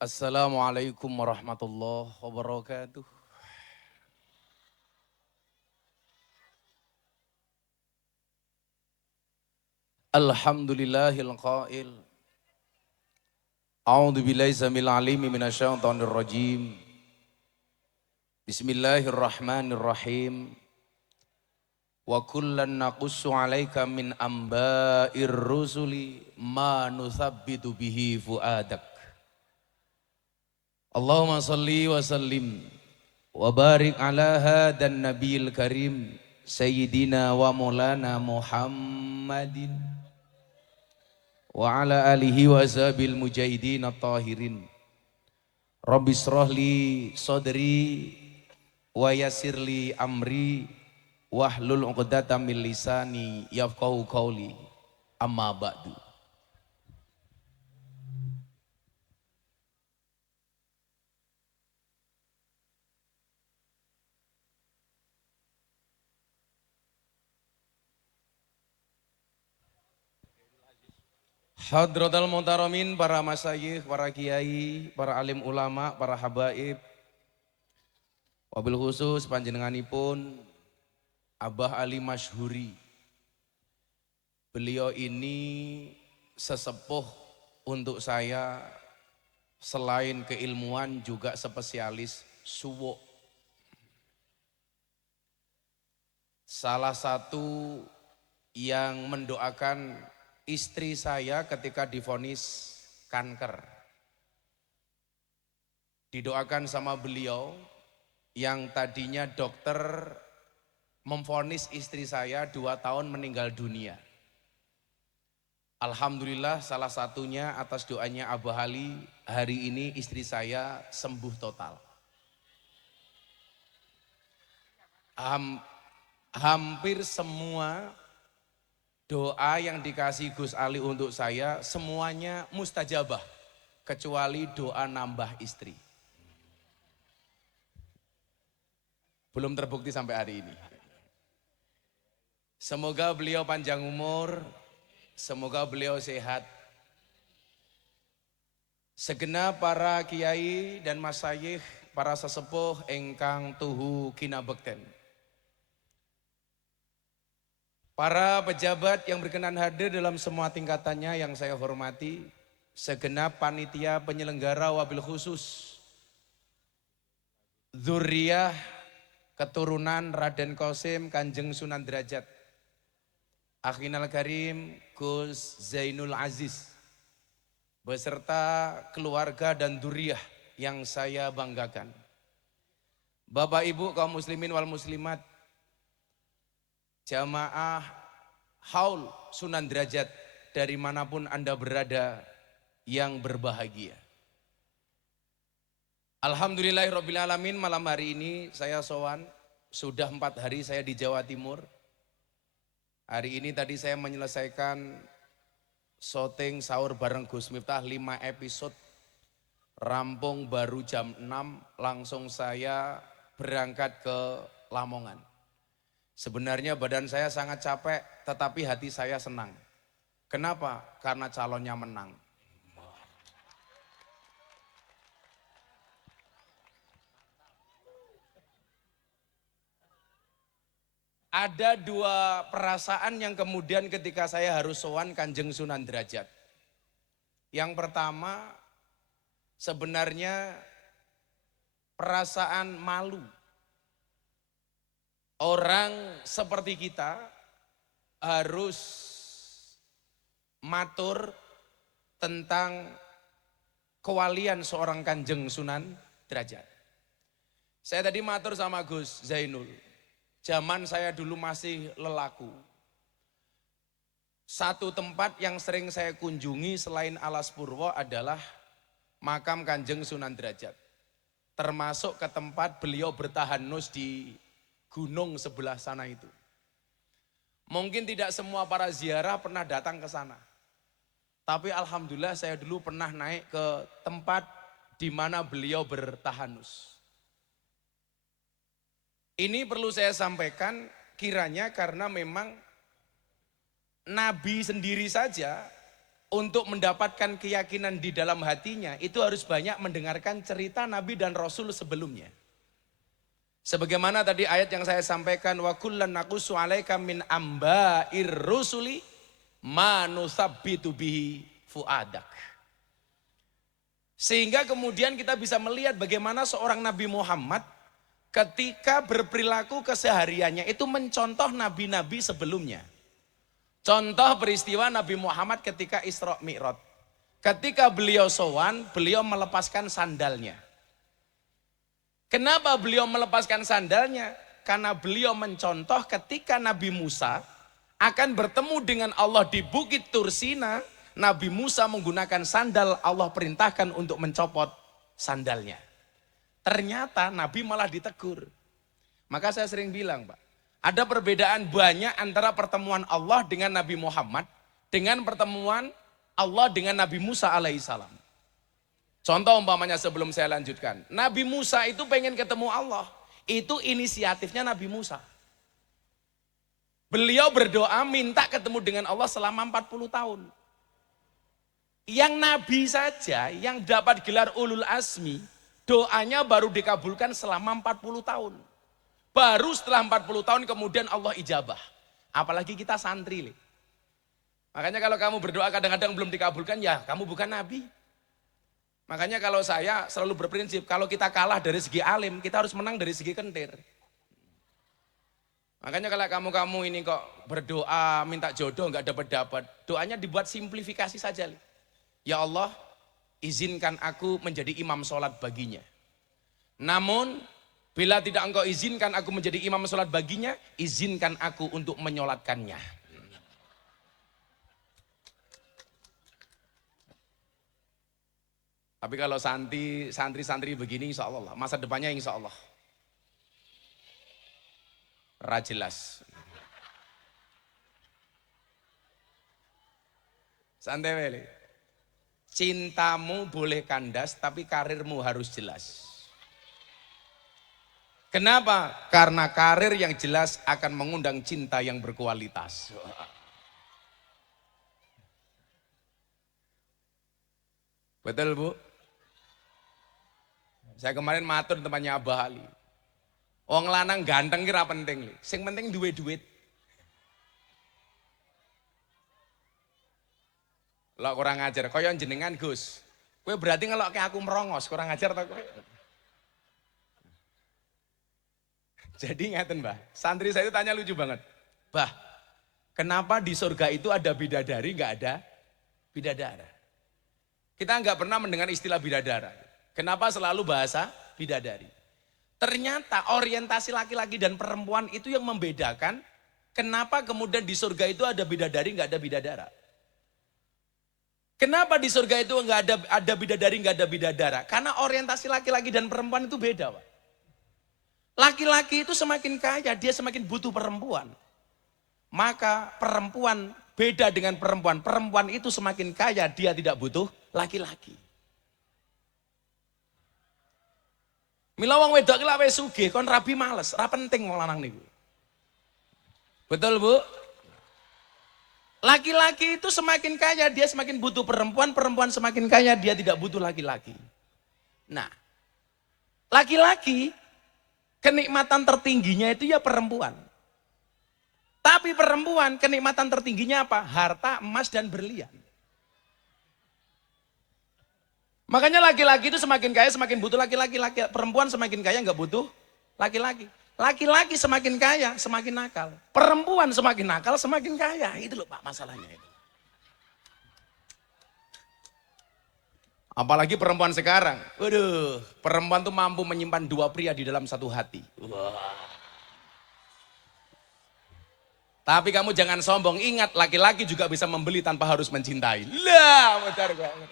Assalamualaikum warahmatullahi wabarakatuh. Alhamdulillahil qail. A'udzu billahi samil alimi minasyaitonir rajim. Bismillahirrahmanirrahim. Wa kullan naqussu 'alaika min amba'ir rusuli ma nuthabbitu bihi fuadak. Allahumma salli wa sallim wa barik ala hadan nabiyil karim sayyidina wa maulana Muhammadin wa ala alihi wa ashabil mujahidin at-tahirin. Rabbi shrah li sadri wa yassir li amri wahlul 'uqdatam min lisani yafqahu qawli. Amma ba'du. Hadratal muhtaramin, para masyayikh, para kiai, para alim ulama, para habaib, wabil khusus panjenenganipun Abah Ali Masyhuri. Beliau ini sesepuh untuk saya, selain keilmuan juga spesialis suwo. Salah satu yang mendoakan istri saya ketika divonis kanker. Didoakan sama beliau yang tadinya dokter memvonis istri saya 2 tahun meninggal dunia. Alhamdulillah salah satunya atas doanya Abah Ali, hari ini istri saya sembuh total. Hampir semua doa yang dikasih Gus Ali untuk saya semuanya mustajabah, kecuali doa nambah istri. Belum terbukti sampai hari ini. Semoga beliau panjang umur, semoga beliau sehat. Segenap para kiai dan masyayikh, para sesepuh engkang tuhu kinabekten. Para pejabat yang berkenan hadir dalam semua tingkatannya yang saya hormati, segenap panitia penyelenggara wabil khusus dzurriyah keturunan Raden Qasim Kanjeng Sunan Derajat, Akhinal Karim Gus Zainul Aziz, beserta keluarga dan dzurriyah yang saya banggakan. Bapak Ibu kaum muslimin wal muslimat, jamaah haul Sunan Derajat dari manapun Anda berada yang berbahagia. Alhamdulillahirrabbilalamin, malam hari ini saya sowan, sudah 4 hari saya di Jawa Timur. Hari ini tadi saya menyelesaikan syuting sahur bareng Gus Miftah 5 episode, rampung baru jam 6, langsung saya berangkat ke Lamongan. Sebenarnya badan saya sangat capek, tetapi hati saya senang. Kenapa? Karena calonnya menang. Ada 2 perasaan yang kemudian ketika saya harus sowan Kanjeng Sunan Derajat. Yang pertama, sebenarnya perasaan malu. Orang seperti kita harus matur tentang kewalian seorang Kanjeng Sunan Derajat. Saya tadi matur sama Gus Zainul, zaman saya dulu masih lelaku. Satu tempat yang sering saya kunjungi selain Alas Purwo adalah makam Kanjeng Sunan Derajat. Termasuk ke tempat beliau bertahanus di gunung sebelah sana itu. Mungkin tidak semua para ziarah pernah datang ke sana. Tapi alhamdulillah saya dulu pernah naik ke tempat di mana beliau bertahanus. Ini perlu saya sampaikan kiranya karena memang Nabi sendiri saja untuk mendapatkan keyakinan di dalam hatinya, itu harus banyak mendengarkan cerita Nabi dan Rasul sebelumnya. Sebagaimana tadi ayat yang saya sampaikan, wa kullan naqussu 'alaika min amba'ir rusuli ma nusabbitu bihi fuadak. Sehingga kemudian kita bisa melihat bagaimana seorang Nabi Muhammad ketika berperilaku kesehariannya itu mencontoh nabi-nabi sebelumnya. Contoh peristiwa Nabi Muhammad ketika Isra Mi'raj. Ketika beliau sowan, beliau melepaskan sandalnya. Kenapa beliau melepaskan sandalnya? Karena beliau mencontoh ketika Nabi Musa akan bertemu dengan Allah di Bukit Tursina. Nabi Musa menggunakan sandal, Allah perintahkan untuk mencopot sandalnya. Ternyata Nabi malah ditegur. Maka saya sering bilang, Pak, ada perbedaan banyak antara pertemuan Allah dengan Nabi Muhammad dengan pertemuan Allah dengan Nabi Musa alaihissalam. Contoh umpamanya sebelum saya lanjutkan. Nabi Musa itu pengen ketemu Allah. Itu inisiatifnya Nabi Musa. Beliau berdoa minta ketemu dengan Allah selama 40 tahun. Yang Nabi saja yang dapat gelar ulul azmi, doanya baru dikabulkan selama 40 tahun. Baru setelah 40 tahun kemudian Allah ijabah. Apalagi kita santri. Makanya kalau kamu berdoa kadang-kadang belum dikabulkan, ya kamu bukan Nabi. Makanya kalau saya selalu berprinsip, kalau kita kalah dari segi alim, kita harus menang dari segi kentir. Makanya kalau kamu ini kok berdoa, minta jodoh nggak dapat-dapat, doanya dibuat simplifikasi saja. Ya Allah, izinkan aku menjadi imam sholat baginya. Namun, bila tidak engkau izinkan aku menjadi imam sholat baginya, izinkan aku untuk menyolatkannya. Tapi kalau santri-santri begini insya Allah, masa depannya insya Allah. Rajelas. Santai wele. Cintamu boleh kandas, tapi karirmu harus jelas. Kenapa? Karena karir yang jelas akan mengundang cinta yang berkualitas. Betul, Bu? Saya kemarin matur tempatnya Abah Ali. Wong lanang ganteng kira penting, sing penting duwe duit. Lo kurang ajar, kaya jenengan Gus. Kowe berarti ngelokke aku merongos, kurang ajar ta kowe? Jadi ngeten, Mbah. Santri saya itu tanya lucu banget. Bah, kenapa di surga itu ada bidadari, nggak ada bidadara? Kita nggak pernah mendengar istilah bidadara. Kenapa selalu bahasa bidadari? Ternyata orientasi laki-laki dan perempuan itu yang membedakan kenapa kemudian di surga itu ada bidadari, nggak ada bidadara. Kenapa di surga itu nggak ada bidadari, nggak ada bidadara? Karena orientasi laki-laki dan perempuan itu beda, Pak. Laki-laki itu semakin kaya, dia semakin butuh perempuan. Maka perempuan beda dengan perempuan. Perempuan itu semakin kaya, dia tidak butuh laki-laki. Mila wong wedok ki lak wis sugih kon rabi males, ora penting wong lanang niku. Betul, Bu? Laki-laki itu semakin kaya, dia semakin butuh perempuan, perempuan semakin kaya, dia tidak butuh laki-laki. Nah, laki-laki kenikmatan tertingginya itu ya perempuan. Tapi perempuan kenikmatan tertingginya apa? Harta, emas, dan berlian. Makanya laki-laki itu semakin kaya semakin butuh laki-laki. Perempuan semakin kaya nggak butuh laki-laki. Laki-laki semakin kaya semakin nakal. Perempuan semakin nakal semakin kaya. Itu loh Pak masalahnya itu. Apalagi perempuan sekarang. Waduh, perempuan tuh mampu menyimpan dua pria di dalam satu hati. Wah. Tapi kamu jangan sombong, ingat laki-laki juga bisa membeli tanpa harus mencintai. Lah, benar banget.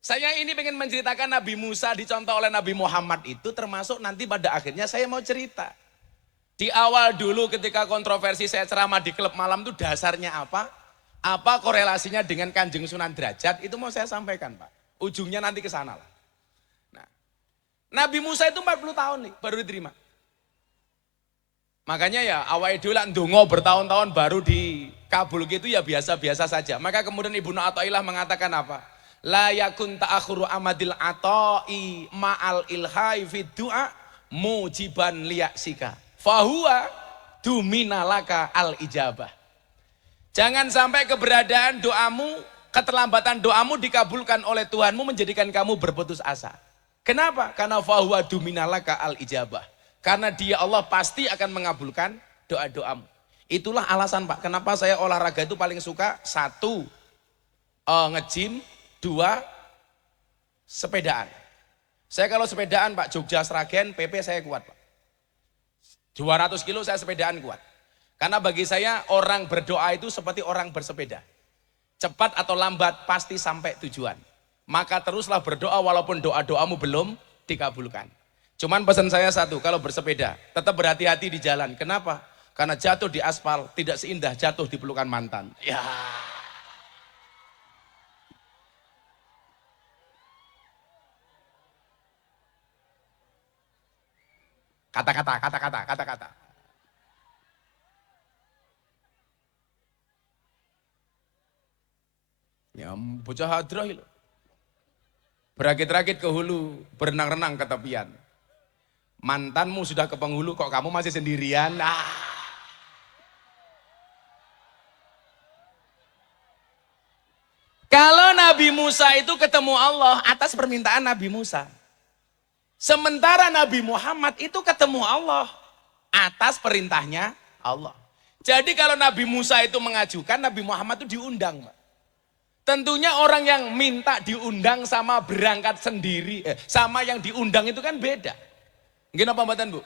Saya ini pengen menceritakan Nabi Musa dicontoh oleh Nabi Muhammad itu termasuk nanti pada akhirnya saya mau cerita. Di awal dulu ketika kontroversi saya ceramah di klub malam itu dasarnya apa? Apa korelasinya dengan Kanjeng Sunan Derajat itu mau saya sampaikan Pak. Ujungnya nanti ke sana lah. Nah, Nabi Musa itu 40 tahun nih baru diterima. Makanya ya awal dulu ndonga bertahun-tahun baru dikabul gitu ya biasa-biasa saja. Maka kemudian Ibnu Athaillah mengatakan apa? La yakun ta'akhuru amadil ata'i ma'al ilhai fid du'a mujiban liyaksika. Fahuwa duminalaka al ijabah. Jangan sampai keberadaan doamu, keterlambatan doamu dikabulkan oleh Tuhanmu menjadikan kamu berputus asa. Kenapa? Karena fahuwa duminalaka al ijabah. Karena dia Allah pasti akan mengabulkan doa-doamu. Itulah alasan Pak, kenapa saya olahraga itu paling suka. 1, nge-gym. 2, sepedaan. Saya kalau sepedaan Pak, Jogja Sragen, PP saya kuat Pak. 200 kilo saya sepedaan kuat. Karena bagi saya orang berdoa itu seperti orang bersepeda. Cepat atau lambat pasti sampai tujuan. Maka teruslah berdoa walaupun doa-doamu belum dikabulkan. Cuman pesan saya satu, kalau bersepeda tetap berhati-hati di jalan. Kenapa? Karena jatuh di aspal tidak seindah jatuh di pelukan mantan. Ya. Kata-kata. Ya, bocah hadrah itu. Berakit-rakit ke hulu, berenang-renang ke tepian. Mantanmu sudah ke penghulu, kok kamu masih sendirian? Kalau Nabi Musa itu ketemu Allah atas permintaan Nabi Musa. Sementara Nabi Muhammad itu ketemu Allah atas perintahnya Allah. Jadi kalau Nabi Musa itu mengajukan, Nabi Muhammad itu diundang. Tentunya orang yang minta diundang sama berangkat sendiri, sama yang diundang itu kan beda. Gimana pembuatan Bu?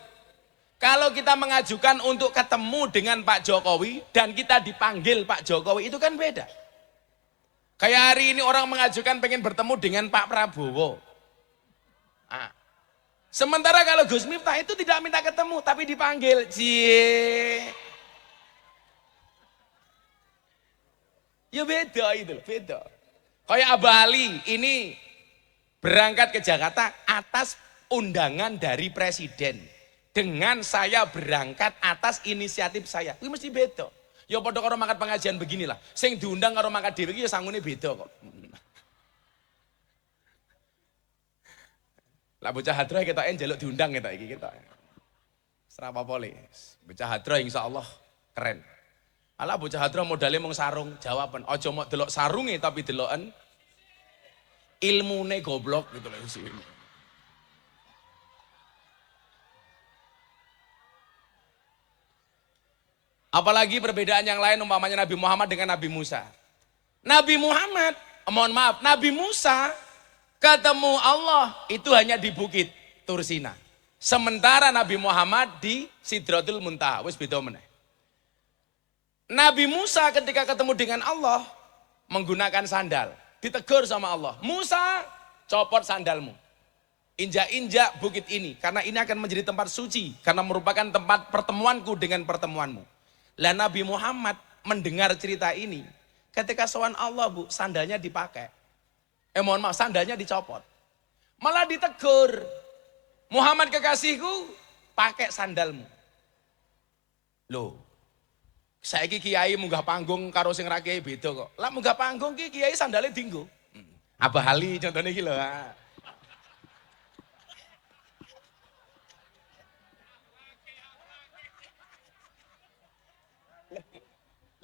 Kalau kita mengajukan untuk ketemu dengan Pak Jokowi dan kita dipanggil Pak Jokowi itu kan beda. Kayak hari ini orang mengajukan pengen bertemu dengan Pak Prabowo. Nah, sementara kalau Gus Miftah itu tidak minta ketemu tapi dipanggil. Cie. Ya beda itu, beda. Kayak Abah Ali ini berangkat ke Jakarta atas undangan dari presiden. Dengan saya berangkat atas inisiatif saya. Itu mesti beda. Ya padha karo mangkat pengajian beginilah. Sing diundang karo mangkat dhewe iki ya sangune beda kok. Lah bocah hadrah ketoke njaluk diundang ketok iki ketok. Ora apa-apa le. Bocah hadrah insyaallah keren. Alah bocah hadrah modalnya mung sarung, jawaban. Aja mok delok sarunge tapi deloken ilmune goblok gitu loh sih. Apalagi perbedaan yang lain umpamanya Nabi Muhammad dengan Nabi Musa. Nabi Muhammad, mohon maaf, Nabi Musa ketemu Allah itu hanya di Bukit Tursina. Sementara Nabi Muhammad di Sidratul Muntaha, wis beda meneh. Nabi Musa ketika ketemu dengan Allah menggunakan sandal, ditegur sama Allah. Musa, copot sandalmu. Injak-injak bukit ini karena ini akan menjadi tempat suci karena merupakan tempat pertemuanku dengan pertemuanmu. Lah Nabi Muhammad mendengar cerita ini, ketika sowan Allah Bu, sandalnya dipakai. Mohon maaf, sandalnya dicopot. Malah ditegur. Muhammad kekasihku, pakai sandalmu. Loh, saiki kiai munggah panggung karo sing ra kiai beda kok. Lah munggah panggung ki kiai sandale dienggo. Abah Ali contohnya iki lho.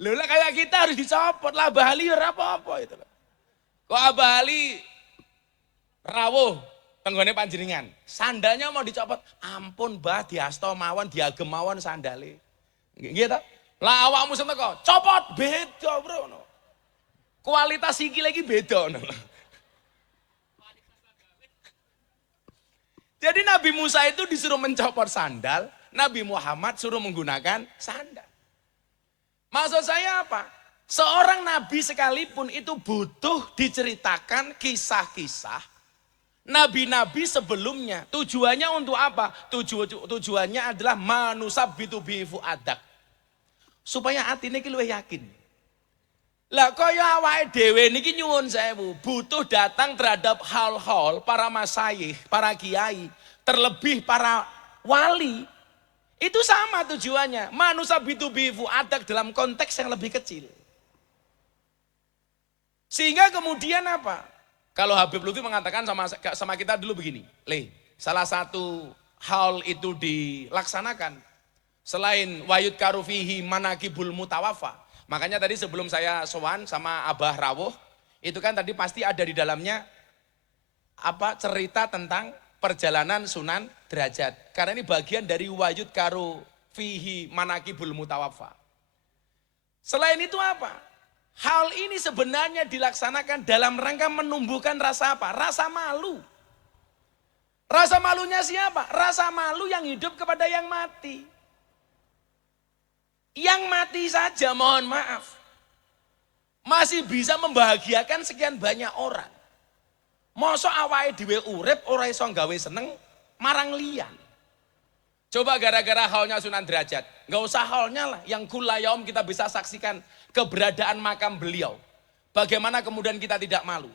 Loh lah kayak kita harus dicopot lah Abah Ali ora apa-apa itu loh. Kok Abah Ali rawuh tenggone panjenengan, sandalnya mau dicopot. Ampun Mbah, diasto mawon, diagem mawon sandale. Nggih ta? Lah awakmu sing teko, copot beda, Bro. Kualitas iki lagi beda. Jadi Nabi Musa itu disuruh mencopot sandal, Nabi Muhammad suruh menggunakan sandal. Maksud saya apa? Seorang nabi sekalipun itu butuh diceritakan kisah-kisah nabi-nabi sebelumnya. Tujuannya untuk apa? Tujuannya adalah manusabbitu bi fuadak. Supaya hati ini luwih yakin. Lah kaya awake dhewe niki nyuwun sewu, butuh datang terhadap hal-hal para masyayikh, para kiai, terlebih para wali. Itu sama tujuannya. Manusia B2B adak dalam konteks yang lebih kecil. Sehingga kemudian apa? Kalau Habib Lutfi mengatakan sama kita dulu begini, salah satu hal itu dilaksanakan selain wayut karufihi manakibul mutawafa. Makanya tadi sebelum saya sowan sama Abah Rawuh, itu kan tadi pasti ada di dalamnya apa cerita tentang perjalanan Sunan Derajat. Karena ini bagian dari wayut karufihi manakibul mutawafa. Selain itu apa? Hal ini sebenarnya dilaksanakan dalam rangka menumbuhkan rasa apa? Rasa malu. Rasa malunya siapa? Rasa malu yang hidup kepada yang mati. Yang mati saja mohon maaf. Masih bisa membahagiakan sekian banyak orang. Mosok awake dhewe urip ora iso gawe seneng marang liyan. Coba gara-gara haulnya Sunan Derajat. Enggak usah haulnya lah, yang kulayom kita bisa saksikan keberadaan makam beliau. Bagaimana kemudian kita tidak malu.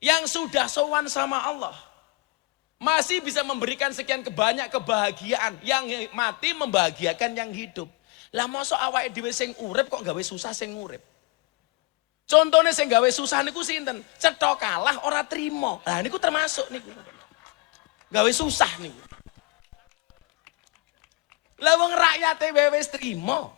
Yang sudah sowan sama Allah masih bisa memberikan sekian banyak kebahagiaan. Yang mati membahagiakan yang hidup. Lah mosok awake dhewe sing urip kok gawe susah sing urip. Contohnya sing gawe susah niku sinten? Cetha kalah ora trimo. Lah niku termasuk niku. Gawe susah niku. Lah wong rakyate wis trimo.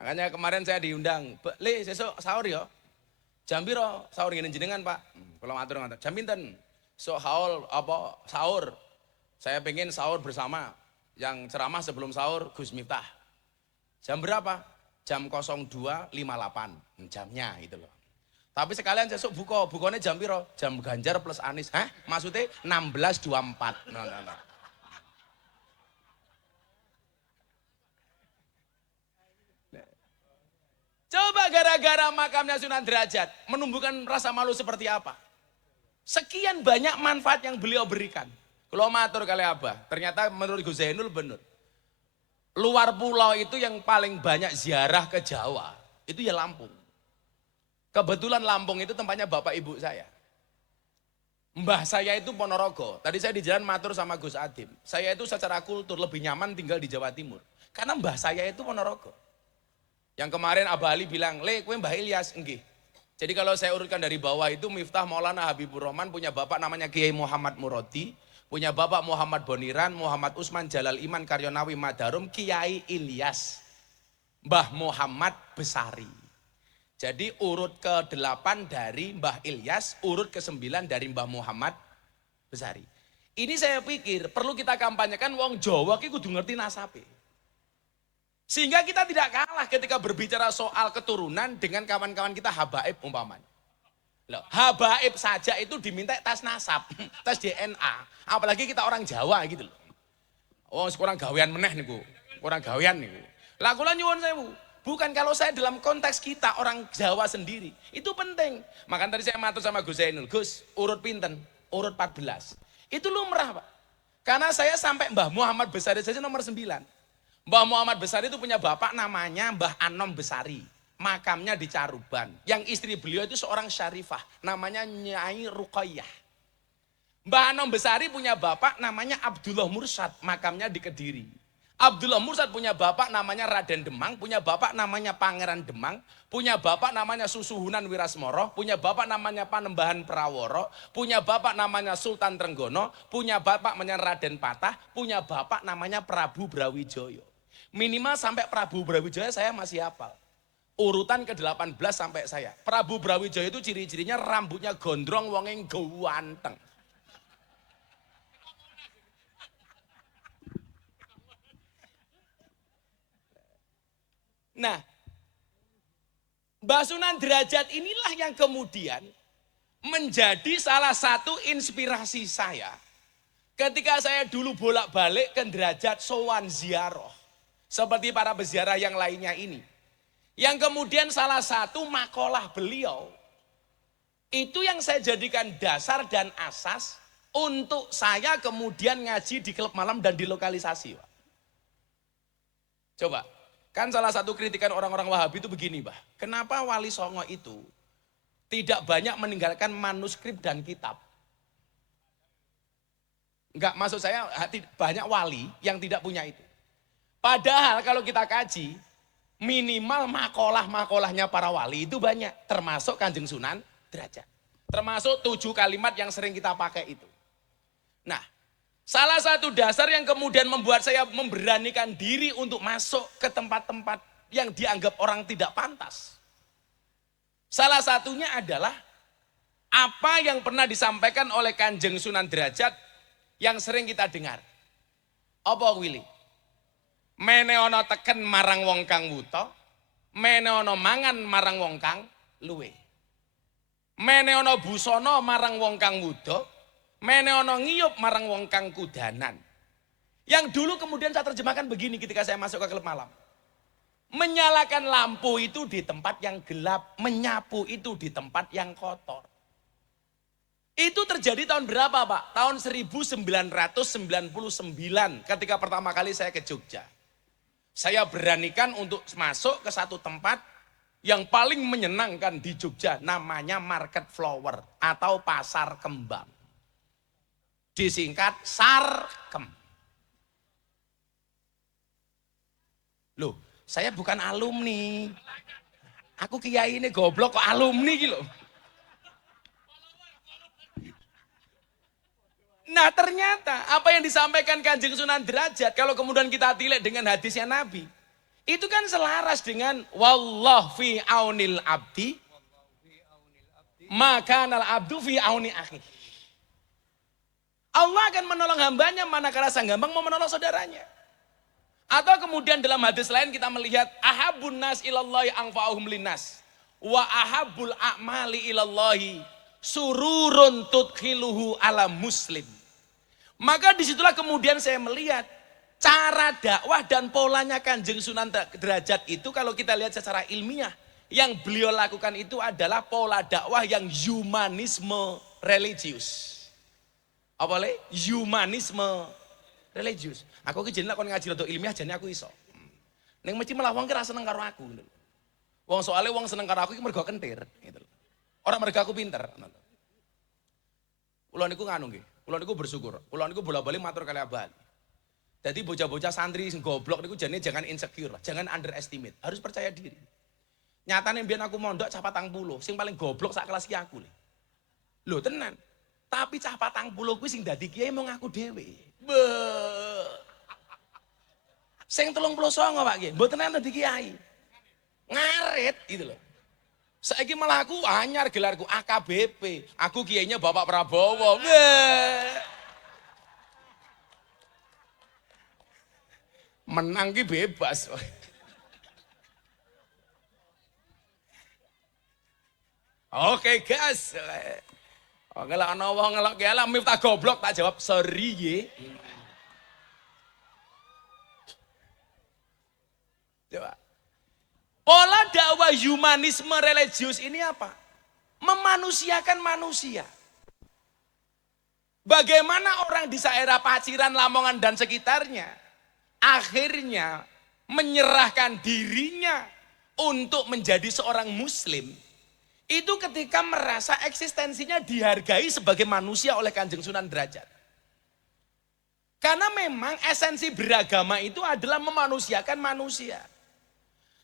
Makanya kemarin saya diundang, "Le, sesuk sahur ya." Jam piro sahur ngene jenengan, Pak? Kalau matur ngoten. Jam pinten? So haul apa sahur? Saya pengen sahur bersama. Yang ceramah sebelum sahur Gus Miftah. Jam berapa? Jam 02.58. Jamnya itu loh. Tapi sekalian sesuk bukanya jam piro? Jam Ganjar plus Anies. Hah? Maksudnya 16.24. Nah. Coba gara-gara makamnya Sunan Derajat menumbuhkan rasa malu seperti apa? Sekian banyak manfaat yang beliau berikan. Kalau matur kali Abah, ternyata menurut Gus Zainul benar. Luar pulau itu yang paling banyak ziarah ke Jawa, itu ya Lampung. Kebetulan Lampung itu tempatnya bapak ibu saya. Mbah saya itu Ponorogo. Tadi saya di jalan matur sama Gus Adim. Saya itu secara kultur lebih nyaman tinggal di Jawa Timur. Karena mbah saya itu Ponorogo. Yang kemarin Abah Ali bilang, "Le, kowe Mbah Ilyas." Nggih. Jadi kalau saya urutkan dari bawah itu Miftah Maulana Habibur Rahman punya bapak namanya Kiai Muhammad Murodi, punya bapak Muhammad Boniran, Muhammad Usman Jalal Iman Karyonawi Madarum, Kiai Ilyas, Mbah Muhammad Besari. Jadi urut ke-8 dari Mbah Ilyas, urut ke-9 dari Mbah Muhammad Besari. Ini saya pikir perlu kita kampanyekan wong Jawa ki kudu ngerti nasabe. Sehingga kita tidak kalah ketika berbicara soal keturunan dengan kawan-kawan kita habaib umpamanya. Loh, habaib saja itu diminta tes nasab, tes DNA. Apalagi kita orang Jawa gitu loh. Oh, kurang gawean meneh niku. Kurang gawean niku. Lah kula nyuwun sewu. Bukan kalau saya dalam konteks kita orang Jawa sendiri. Itu penting. Makanya tadi saya matur sama Gus Zainul. Gus, urut pinten? Urut 14. Itu lumrah, Pak. Karena saya sampai Mbah Muhammad Besari saja nomor 9. Mbah Muhammad Besari itu punya bapak namanya Mbah Anom Besari. Makamnya di Caruban. Yang istri beliau itu seorang syarifah. Namanya Nyai Ruqayyah. Mbah Anom Besari punya bapak namanya Abdullah Mursyad. Makamnya di Kediri. Abdullah Mursyad punya bapak namanya Raden Demang. Punya bapak namanya Pangeran Demang. Punya bapak namanya Susuhunan Wirasmoro. Punya bapak namanya Panembahan Praworo. Punya bapak namanya Sultan Trenggono. Punya bapak namanya Raden Patah. Punya bapak namanya Prabu Brawijaya. Minimal sampai Prabu Brawijaya saya masih hafal. Urutan ke-18 sampai saya. Prabu Brawijaya itu ciri-cirinya rambutnya gondrong, wongeng ganteng. Nah, Mbah Sunan Derajat inilah yang kemudian menjadi salah satu inspirasi saya. Ketika saya dulu bolak-balik ke Derajat sowan ziarah. Seperti para peziarah yang lainnya ini. Yang kemudian salah satu makalah beliau. Itu yang saya jadikan dasar dan asas untuk saya kemudian ngaji di klub malam dan di lokalisasi, Pak. Coba, kan salah satu kritikan orang-orang Wahabi itu begini, Pak. Kenapa Wali Songo itu tidak banyak meninggalkan manuskrip dan kitab? Enggak, maksud saya banyak wali yang tidak punya itu. Padahal kalau kita kaji, minimal makalah-makalahnya para wali itu banyak. Termasuk Kanjeng Sunan Derajat. Termasuk 7 kalimat yang sering kita pakai itu. Nah, salah satu dasar yang kemudian membuat saya memberanikan diri untuk masuk ke tempat-tempat yang dianggap orang tidak pantas. Salah satunya adalah apa yang pernah disampaikan oleh Kanjeng Sunan Derajat yang sering kita dengar. Apa Willy? Mene ono teken marang wong kang wuta, mene ono mangan marang wong kang luwe. Mene ono busana marang wong kang wuda, mene ono ngiyup marang wong kang kudanan. Yang dulu kemudian saya terjemahkan begini ketika saya masuk ke klub malam. Menyalakan lampu itu di tempat yang gelap, menyapu itu di tempat yang kotor. Itu terjadi tahun berapa, Pak? Tahun 1999 ketika pertama kali saya ke Jogja. Saya beranikan untuk masuk ke satu tempat yang paling menyenangkan di Jogja, namanya Market Flower atau Pasar Kembang. Disingkat Sarkem. Loh, saya bukan alumni. Aku kiai ini goblok kok alumni gitu loh. Nah ternyata apa yang disampaikan Kanjeng Sunan Derajat kalau kemudian kita tilik dengan hadisnya Nabi, itu kan selaras dengan wallah fi aunil abdi maka nal abdu fi auni akhi. Allah akan menolong hambanya manakala sang hamba mau menolong saudaranya. Atau kemudian dalam hadis lain kita melihat ahabun nas ilallahi anfa'uhum linnas wa ahabul a'mali ilallahi sururun tudkhiluhu ala muslim. Maka disitulah kemudian saya melihat cara dakwah dan polanya Kanjeng Sunan Derajat itu kalau kita lihat secara ilmiah. Yang beliau lakukan itu adalah pola dakwah yang humanisme religius. Apa le? Humanisme religius. Aku ki jeneng kon ngaji rada ilmiah jane aku iso. Ning mesti malah wong ki ra seneng karo aku. Wong soalnya wong seneng karo aku ki mergo kentir gitu. Ora mergo aku pinter. Kula niku nganu nggih. Kula niku bersyukur. Kula niku bola-bali matur kali abal. Jadi bocah-bocah santri sing goblok niku jane jangan insecure, jangan underestimate, harus percaya diri. Nyatane mbiyen aku mondok cah 40, sing paling goblok sak kelas ki aku le. Lho tenan. Tapi cah 40 kuwi sing dadi kiai mau ngaku dhewe. Sing 39 Pak nggih, mboten ana dadi kiai. Ngarit gitu loh. Saiki malah aku anyar gelarku AKBP. Aku kiainya Bapak Prabowo. Menang ki bebas. Oke guys. Oke lah ana wong ngelok gelak Miftah goblok tak jawab sorry ye. Coba. Pola dakwah humanisme religius ini apa? Memanusiakan manusia. Bagaimana orang di daerah Paciran, Lamongan dan sekitarnya akhirnya menyerahkan dirinya untuk menjadi seorang muslim. Itu ketika merasa eksistensinya dihargai sebagai manusia oleh Kanjeng Sunan Derajat. Karena memang esensi beragama itu adalah memanusiakan manusia.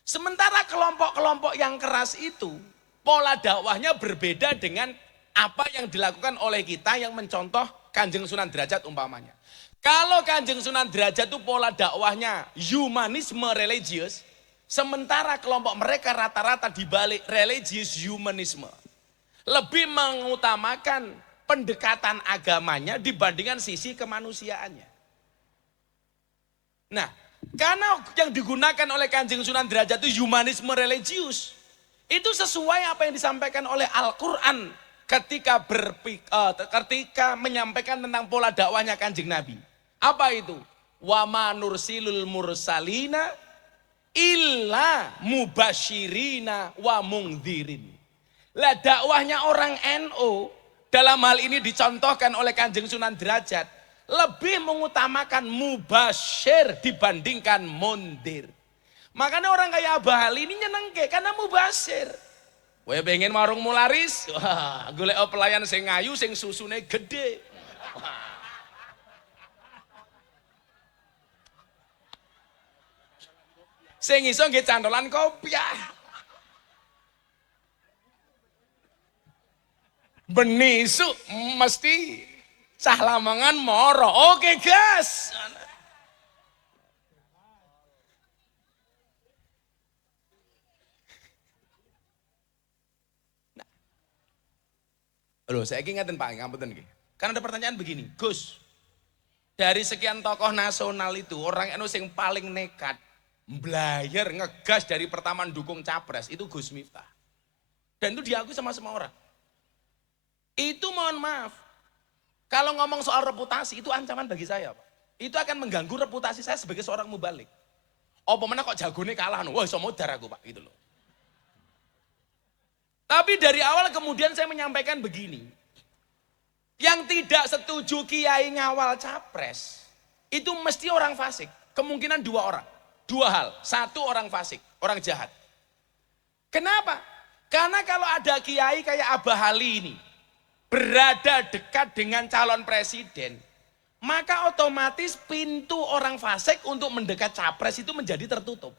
Sementara kelompok-kelompok yang keras itu, pola dakwahnya berbeda dengan apa yang dilakukan oleh kita yang mencontoh Kanjeng Sunan Derajat umpamanya. Kalau Kanjeng Sunan Derajat itu pola dakwahnya humanisme religius, sementara kelompok mereka rata-rata dibalik religius humanisme. Lebih mengutamakan pendekatan agamanya dibandingkan sisi kemanusiaannya. Nah, karena yang digunakan oleh Kanjeng Sunan Derajat itu humanisme religius, itu sesuai apa yang disampaikan oleh Al-Quran ketika menyampaikan tentang pola dakwahnya Kanjeng Nabi. Apa itu? Wa ma nursilul mursalina illa mubasyirina wa mungdzirin. Lah dakwahnya orang NU dalam hal ini dicontohkan oleh Kanjeng Sunan Derajat, lebih mengutamakan mubasyir dibandingkan mundir. Makanya orang kayak Abah Ali ini nyenengke karena mubasyir. Kowe pengen warungmu laris? Wah, golek pelayan sing ngayu sing susune gede. Sing iso nggih candolan kopiah. Benisu mesti cah Lamongan moro. Oke, gas. Loh, saya ingatin Pak, ngapunten nggih. Kan ada pertanyaan begini, Gus. Dari sekian tokoh nasional itu, orang NU yang paling nekat mblayar ngegas dari pertama dukung capres itu Gus Miftah. Dan itu diakui sama semua orang. Itu mohon maaf, kalau ngomong soal reputasi itu ancaman bagi saya, Pak. Itu akan mengganggu reputasi saya sebagai seorang mubalik. Apa mana kok jagone kalah, wah iso modar aku, Pak, gitu loh. Tapi dari awal kemudian saya menyampaikan begini, yang tidak setuju kiai ngawal capres, itu mesti orang fasik. Kemungkinan dua orang, dua hal. Satu orang fasik, orang jahat. Kenapa? Karena kalau ada kiai kayak Abah Ali ini, berada dekat dengan calon presiden, maka otomatis pintu orang fasik untuk mendekat capres itu menjadi tertutup.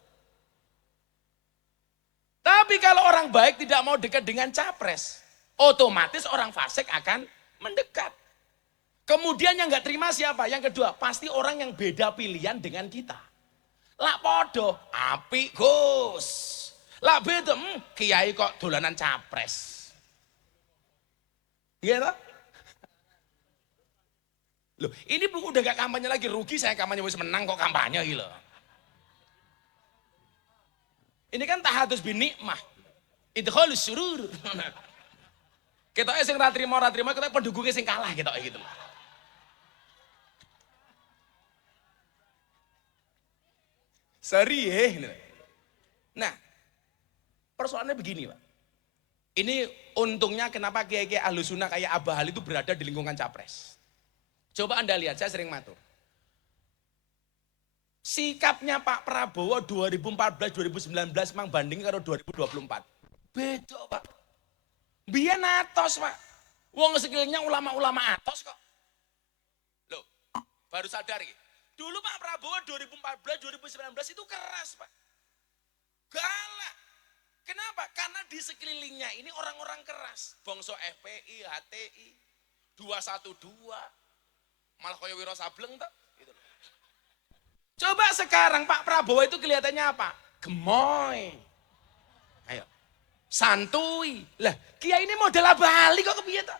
Tapi kalau orang baik tidak mau dekat dengan capres, otomatis orang fasik akan mendekat. Kemudian yang nggak terima siapa? Yang kedua, pasti orang yang beda pilihan dengan kita. Lah podo, api Gus. Lah beda, kiai kok dolanan capres. Iya toh? Loh, ini udah gak kampanye lagi, rugi saya kampanye wis menang kok kampanye gitu. Ini kan tahadus bin nikmah. Idkhalus surur. Ketoke sing ra trimo kita pendukungnya sing kalah ketoke gitu. Seri Nah, persoalannya begini, Pak. Ini untungnya kenapa kiai-kiai Ahlus Sunnah kayak Abah Ali itu berada di lingkungan capres. Coba Anda lihat, saya sering matur. Sikapnya Pak Prabowo 2014-2019 memang banding karo 2024. Beda, Pak. Biyen atos, Pak. Wong sekeliling ulama-ulama atos kok. Loh, baru sadar ya. Dulu Pak Prabowo 2014-2019 itu keras, Pak. Galak. Kenapa? Karena di sekelilingnya ini orang-orang keras. Bangsa FPI, HTI, 212. Malah kaya Wiro Sableng tak? Gitu loh. Coba sekarang Pak Prabowo itu kelihatannya apa? Gemoy. Ayo. Santuy. Lah, kiai ini model Abah Ali kok kepiye tak?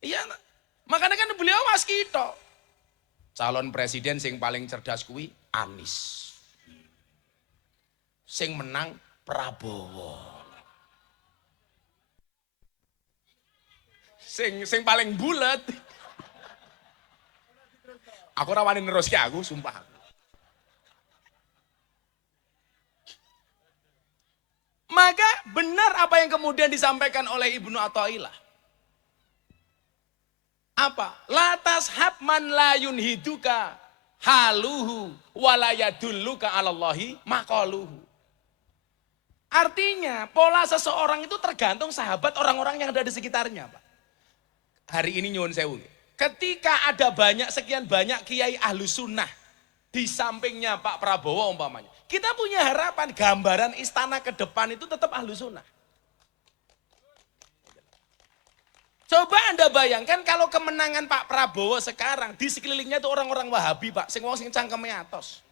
Iya tak? Makanya kan beliau mas kita. Calon presiden sing paling cerdas kuwi Anies. Sing menang Prabowo. Sing paling bulet. Aku rawani neruske aku, sumpah. Maka benar apa yang kemudian disampaikan oleh Ibnu Athaillah. Apa? Latas habman layun hiduka haluhu walayadulluka alallahi maqaluhu. Artinya pola seseorang itu tergantung sahabat orang-orang yang ada di sekitarnya, Pak. Hari ini nyuwun sewu. Ketika ada sekian banyak kiai Ahlus Sunnah di sampingnya Pak Prabowo umpamanya, kita punya harapan gambaran istana ke depan itu tetap Ahlus Sunnah. Coba Anda bayangkan kalau kemenangan Pak Prabowo sekarang di sekelilingnya itu orang-orang Wahabi, Pak, sing wong sing cangkeme atos.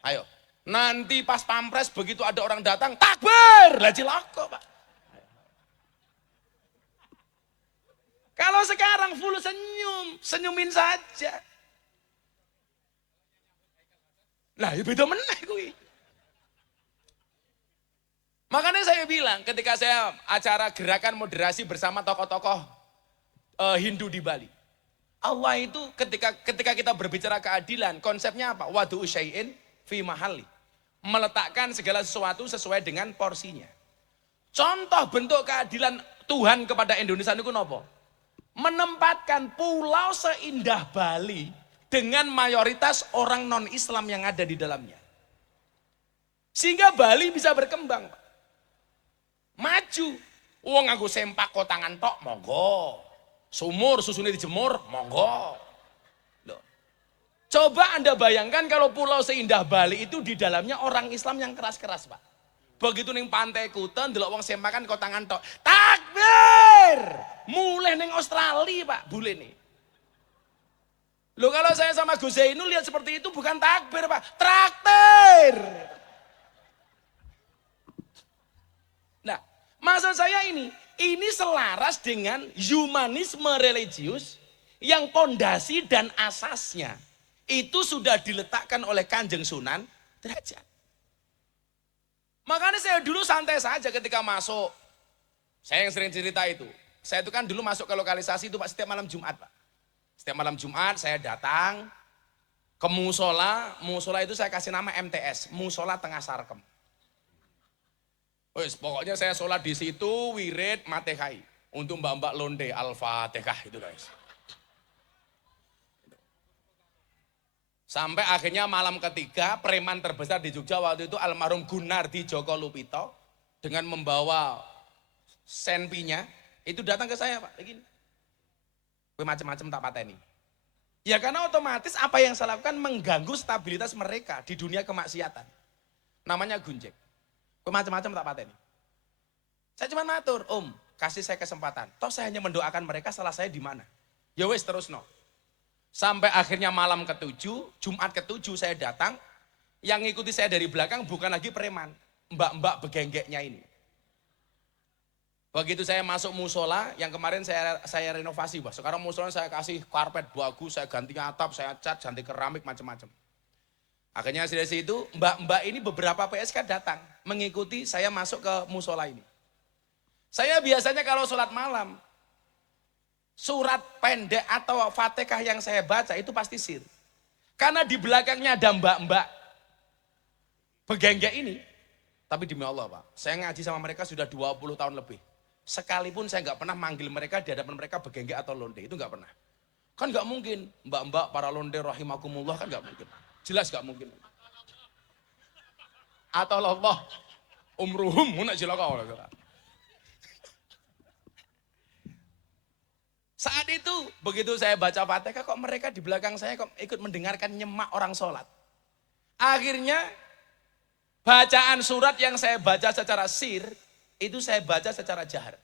Ayo, nanti pas pampres begitu ada orang datang, takbir, lah cilaka, Pak. Kalau sekarang full senyum, senyumin saja. Lah, ya beda meneh kuwi. Makanya saya bilang ketika saya acara gerakan moderasi bersama tokoh-tokoh Hindu di Bali. Allah itu ketika kita berbicara keadilan, konsepnya apa? Wadu'u syai'in fi mahalli. Meletakkan segala sesuatu sesuai dengan porsinya. Contoh bentuk keadilan Tuhan kepada Indonesia niku napa? Menempatkan pulau seindah Bali dengan mayoritas orang non-Islam yang ada di dalamnya. Sehingga Bali bisa berkembang. Maju. Wong nganggo sempak kotangan tok, monggo. Sumur susune dijemur, monggo. Loh. Coba Anda bayangkan kalau pulau seindah Bali itu di dalamnya orang Islam yang keras-keras, Pak. Begitu ning Pantai Kuta ndelok wong sempakan kotangan tok. Takbir! Mulai ning Australia, Pak, bule nih. Loh kalau saya sama Gus Zainul lihat seperti itu bukan takbir, Pak, traktir. Nah, maksud saya ini selaras dengan humanisme religius yang pondasi dan asasnya itu sudah diletakkan oleh Kanjeng Sunan Derajat. Makanya saya dulu santai saja ketika masuk. Saya yang sering cerita itu. Saya itu kan dulu masuk ke lokalisasi itu Pak setiap malam Jumat, Pak. Setiap malam Jumat saya datang ke musola. Musola itu saya kasih nama MTS, Musola Tengah Sarkem. Wes, pokoknya saya sholat di situ, wirid, matehai. Untuk mbak-mbak londe, Al-Fatihah itu guys. Sampai akhirnya malam ketiga, preman terbesar di Jogja waktu itu almarhum Gunardi Joko Lupito dengan membawa senpinya, itu datang ke saya, Pak, begini. Macam-macam tak pateni. Ya karena otomatis apa yang saya lakukan mengganggu stabilitas mereka di dunia kemaksiatan. Namanya gunjek. Macam-macam tak pateni. Saya cuma matur, Om, kasih saya kesempatan. Toh saya hanya mendoakan mereka, salah saya di mana? Ya wes terus no. Sampai akhirnya malam ke-7, Jumat ke-7 saya datang, yang ngikuti saya dari belakang bukan lagi preman, mbak-mbak begenggeknya ini. Begitu saya masuk musola, yang kemarin saya renovasi, Pak. Sekarang musola saya kasih karpet bagus, saya ganti atap, saya cat, ganti keramik, macam-macam. Akhirnya dari situ, mbak-mbak ini beberapa PSK datang, mengikuti saya masuk ke musola ini. Saya biasanya kalau sholat malam, surat pendek atau Fatihah yang saya baca itu pasti sir. Karena di belakangnya ada mbak-mbak begenggek ini. Tapi demi Allah, Pak, saya ngaji sama mereka sudah 20 tahun lebih. Sekalipun saya nggak pernah manggil mereka di hadapan mereka begenggek atau londe, itu nggak pernah. Kan nggak mungkin, mbak-mbak para londe rahimakumullah kan nggak mungkin. Jelas nggak mungkin. Atau Allah umruhum munak cilaka. Saat itu, begitu saya baca Fatihah, kok mereka di belakang saya kok ikut mendengarkan nyemak orang sholat. Akhirnya, bacaan surat yang saya baca secara sir, itu saya baca secara jahar.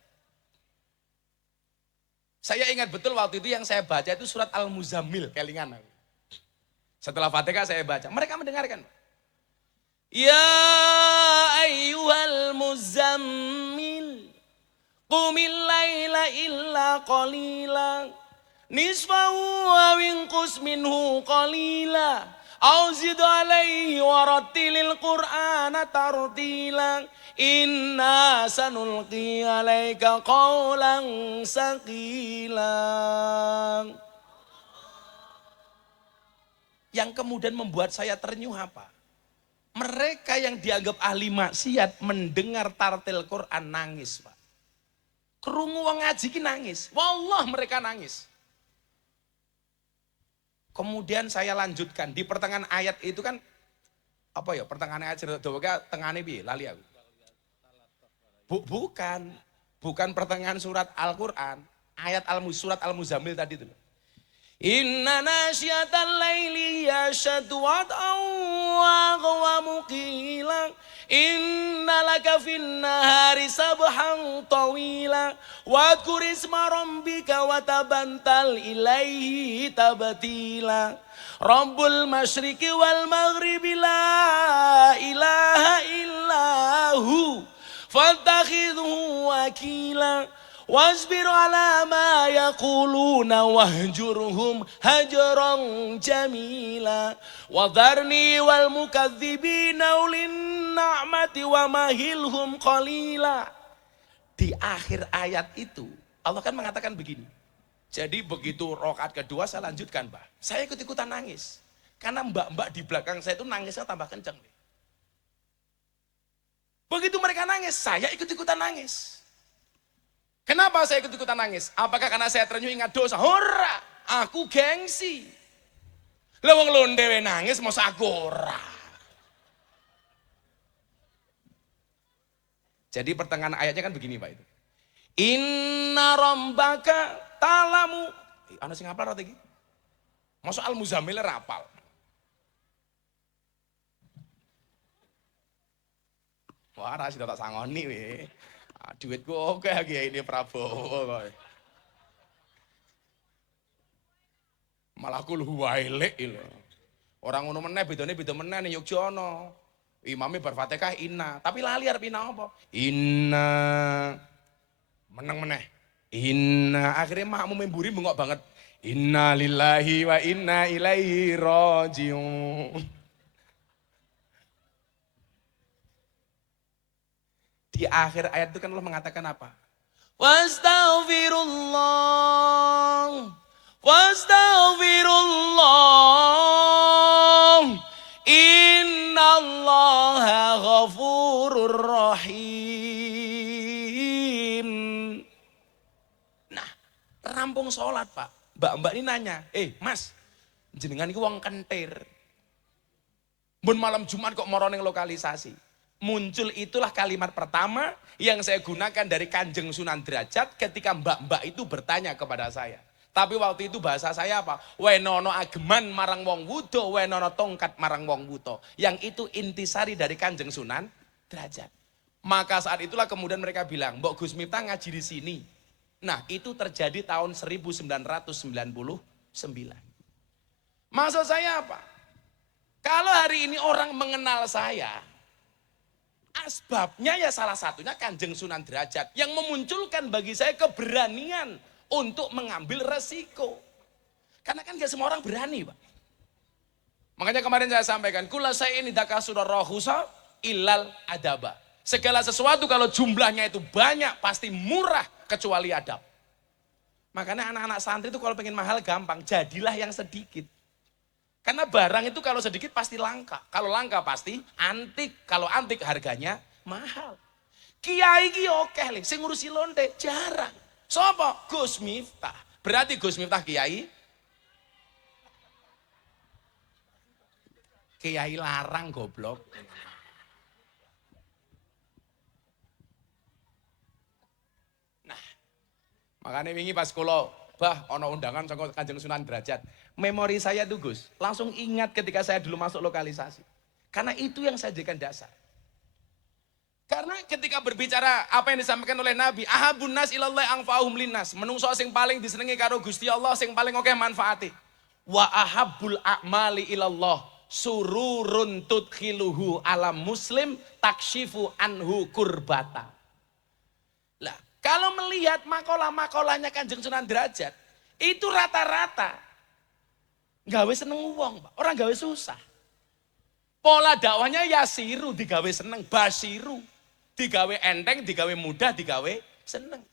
Saya ingat betul waktu itu yang saya baca itu surat Al-Muzammil, kelingan. Setelah Fatihah saya baca, mereka mendengarkan. Ya ayyuhal muzammil. Qumil laila illa qalila nisfahu wa winqus minhu qalila aw zid alaihi warattilil qur'ana tartila inna sanulqi alaika qawlan saqila. Yang kemudian membuat saya ternyuh apa? Mereka yang dianggap ahli maksiat mendengar tartil Quran nangis, Pak. Kerungu wong ngaji ki nangis. Wallah mereka nangis. Kemudian saya lanjutkan di pertengahan ayat itu kan apa ya? Pertengahan ayat cerita tengane piye? Lali aku. Bukan pertengahan surat Al-Qur'an, ayat surat Al-Muzammil tadi itu. Inna nasyatal laili yashadu wat'aw wa qawamu qila inna laka fin nahari sabhan tawila wa dhkur isma rabbika wa tabantal ilaihi tabtila Rabbul masyriqi wal maghribi la ilaha illahu fattakhidhu wakila wasbir ala ma yaquluna wahjurhum hajran jamila wadharni wal mukadzibina ulin na'mati wa mahilhum qalila. Di akhir ayat itu Allah kan mengatakan begini. Jadi begitu rakaat kedua saya lanjutkan, Mbak. Saya ikut-ikutan nangis. Karena mbak-mbak di belakang saya itu nangisnya tambah kencang. Begitu mereka nangis, saya ikut-ikutan nangis. Kenapa saya ikut-ikutan nangis? Apakah karena saya terenyuh ingat dosa? Ora, aku gengsi. Lah wong londe we nangis mosok aku ora. Jadi pertengahan ayatnya kan begini Pak itu. Inna rabbaka talamu. Ana sing hafal rata iki? Mosok Al-Muzammil rapal. Wah, ra sida tak sangoni we. Duitku oke iki ini Prabowo kok. Malah kul huwailek lho. Orang ngono meneh bedane beda meneh ning Yogya ana. Imame bar Fatihah inna, tapi lali arep inna apa? Inna meneng meneh. Inna akhirnya makmu memburi bengok banget. Inna lillahi wa inna ilaihi rajiun. Di akhir ayat itu kan Allah mengatakan apa? Wastaghfirullah. Wastaghfirullah. Innallaha ghafurur rahim. Nah, rampung sholat Pak. Mbak-mbak ini nanya, Mas, jenengan iki wong kentir. Mun malam Jumat kok moro ning lokalisasi. Muncul itulah kalimat pertama yang saya gunakan dari Kanjeng Sunan Derajat ketika mbak-mbak itu bertanya kepada saya. Tapi waktu itu bahasa saya apa? Wenono ageman marang wong wudo, wenono tongkat marang wong wuto. Yang itu intisari dari Kanjeng Sunan Derajat. Maka saat itulah kemudian mereka bilang, Mbok Gus Miftah ngaji di sini. Nah itu terjadi tahun 1999. Maksud saya apa? Kalau hari ini orang mengenal saya, asbabnya ya salah satunya Kanjeng Sunan Derajat yang memunculkan bagi saya keberanian untuk mengambil resiko. Karena kan gak semua orang berani Pak. Makanya kemarin saya sampaikan, kula saya ini dakasura rohusa ilal adaba. Segala sesuatu kalau jumlahnya itu banyak pasti murah kecuali adab. Makanya anak-anak santri itu kalau pengen mahal gampang, jadilah yang sedikit. Karena barang itu kalau sedikit pasti langka. Kalau langka pasti antik. Kalau antik harganya mahal. Kiai ki oke lho, sing ngurusi lonte jarang. Sopo? Gus Miftah. Berarti Gus Miftah kiai? Kiai larang goblok. Nah, makanya wingi pas kula bah ono undangan saka Kanjeng Sunan Derajat. Memori saya tuh Gus, langsung ingat ketika saya dulu masuk lokalisasi. Karena itu yang saya jadikan dasar. Karena ketika berbicara apa yang disampaikan oleh Nabi, ahabun nas ilallah anfa'uhum linnas, menungso sing paling disenengi karo Gusti Allah sing paling oke manfaati. Wa ahabbul a'mali ilallah sururun tudkhiluhu alam muslim takshifu anhu kurbata. Lah, kalau melihat makalah-makalahnya Kanjeng Sunan Derajat, itu rata-rata gawe seneng wong, Pak. Orang gawe susah. Pola dakwahnya yasiru digawe seneng, basiru digawe enteng, digawe mudah, digawe seneng.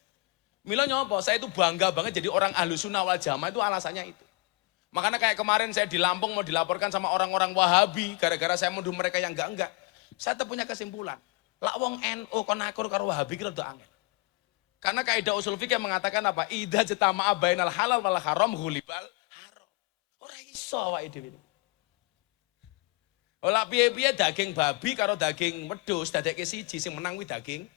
Mila nyopo, saya itu bangga banget jadi orang Ahlussunnah wal Jamaah itu alasannya itu. Makanya kayak kemarin saya di Lampung mau dilaporkan sama orang-orang Wahabi gara-gara saya nuduh mereka yang enggak. Saya punya kesimpulan. Lak wong NU kon akur karo Wahabi ki rada angel. Karena kaidah usul fikih mengatakan apa? Idza jatama'a bainal halal wal haram ghulibal haram. Ora iso awake dhewe. Ola piye-piye daging babi karo daging wedhus dadekke siji sing menang kuwi daging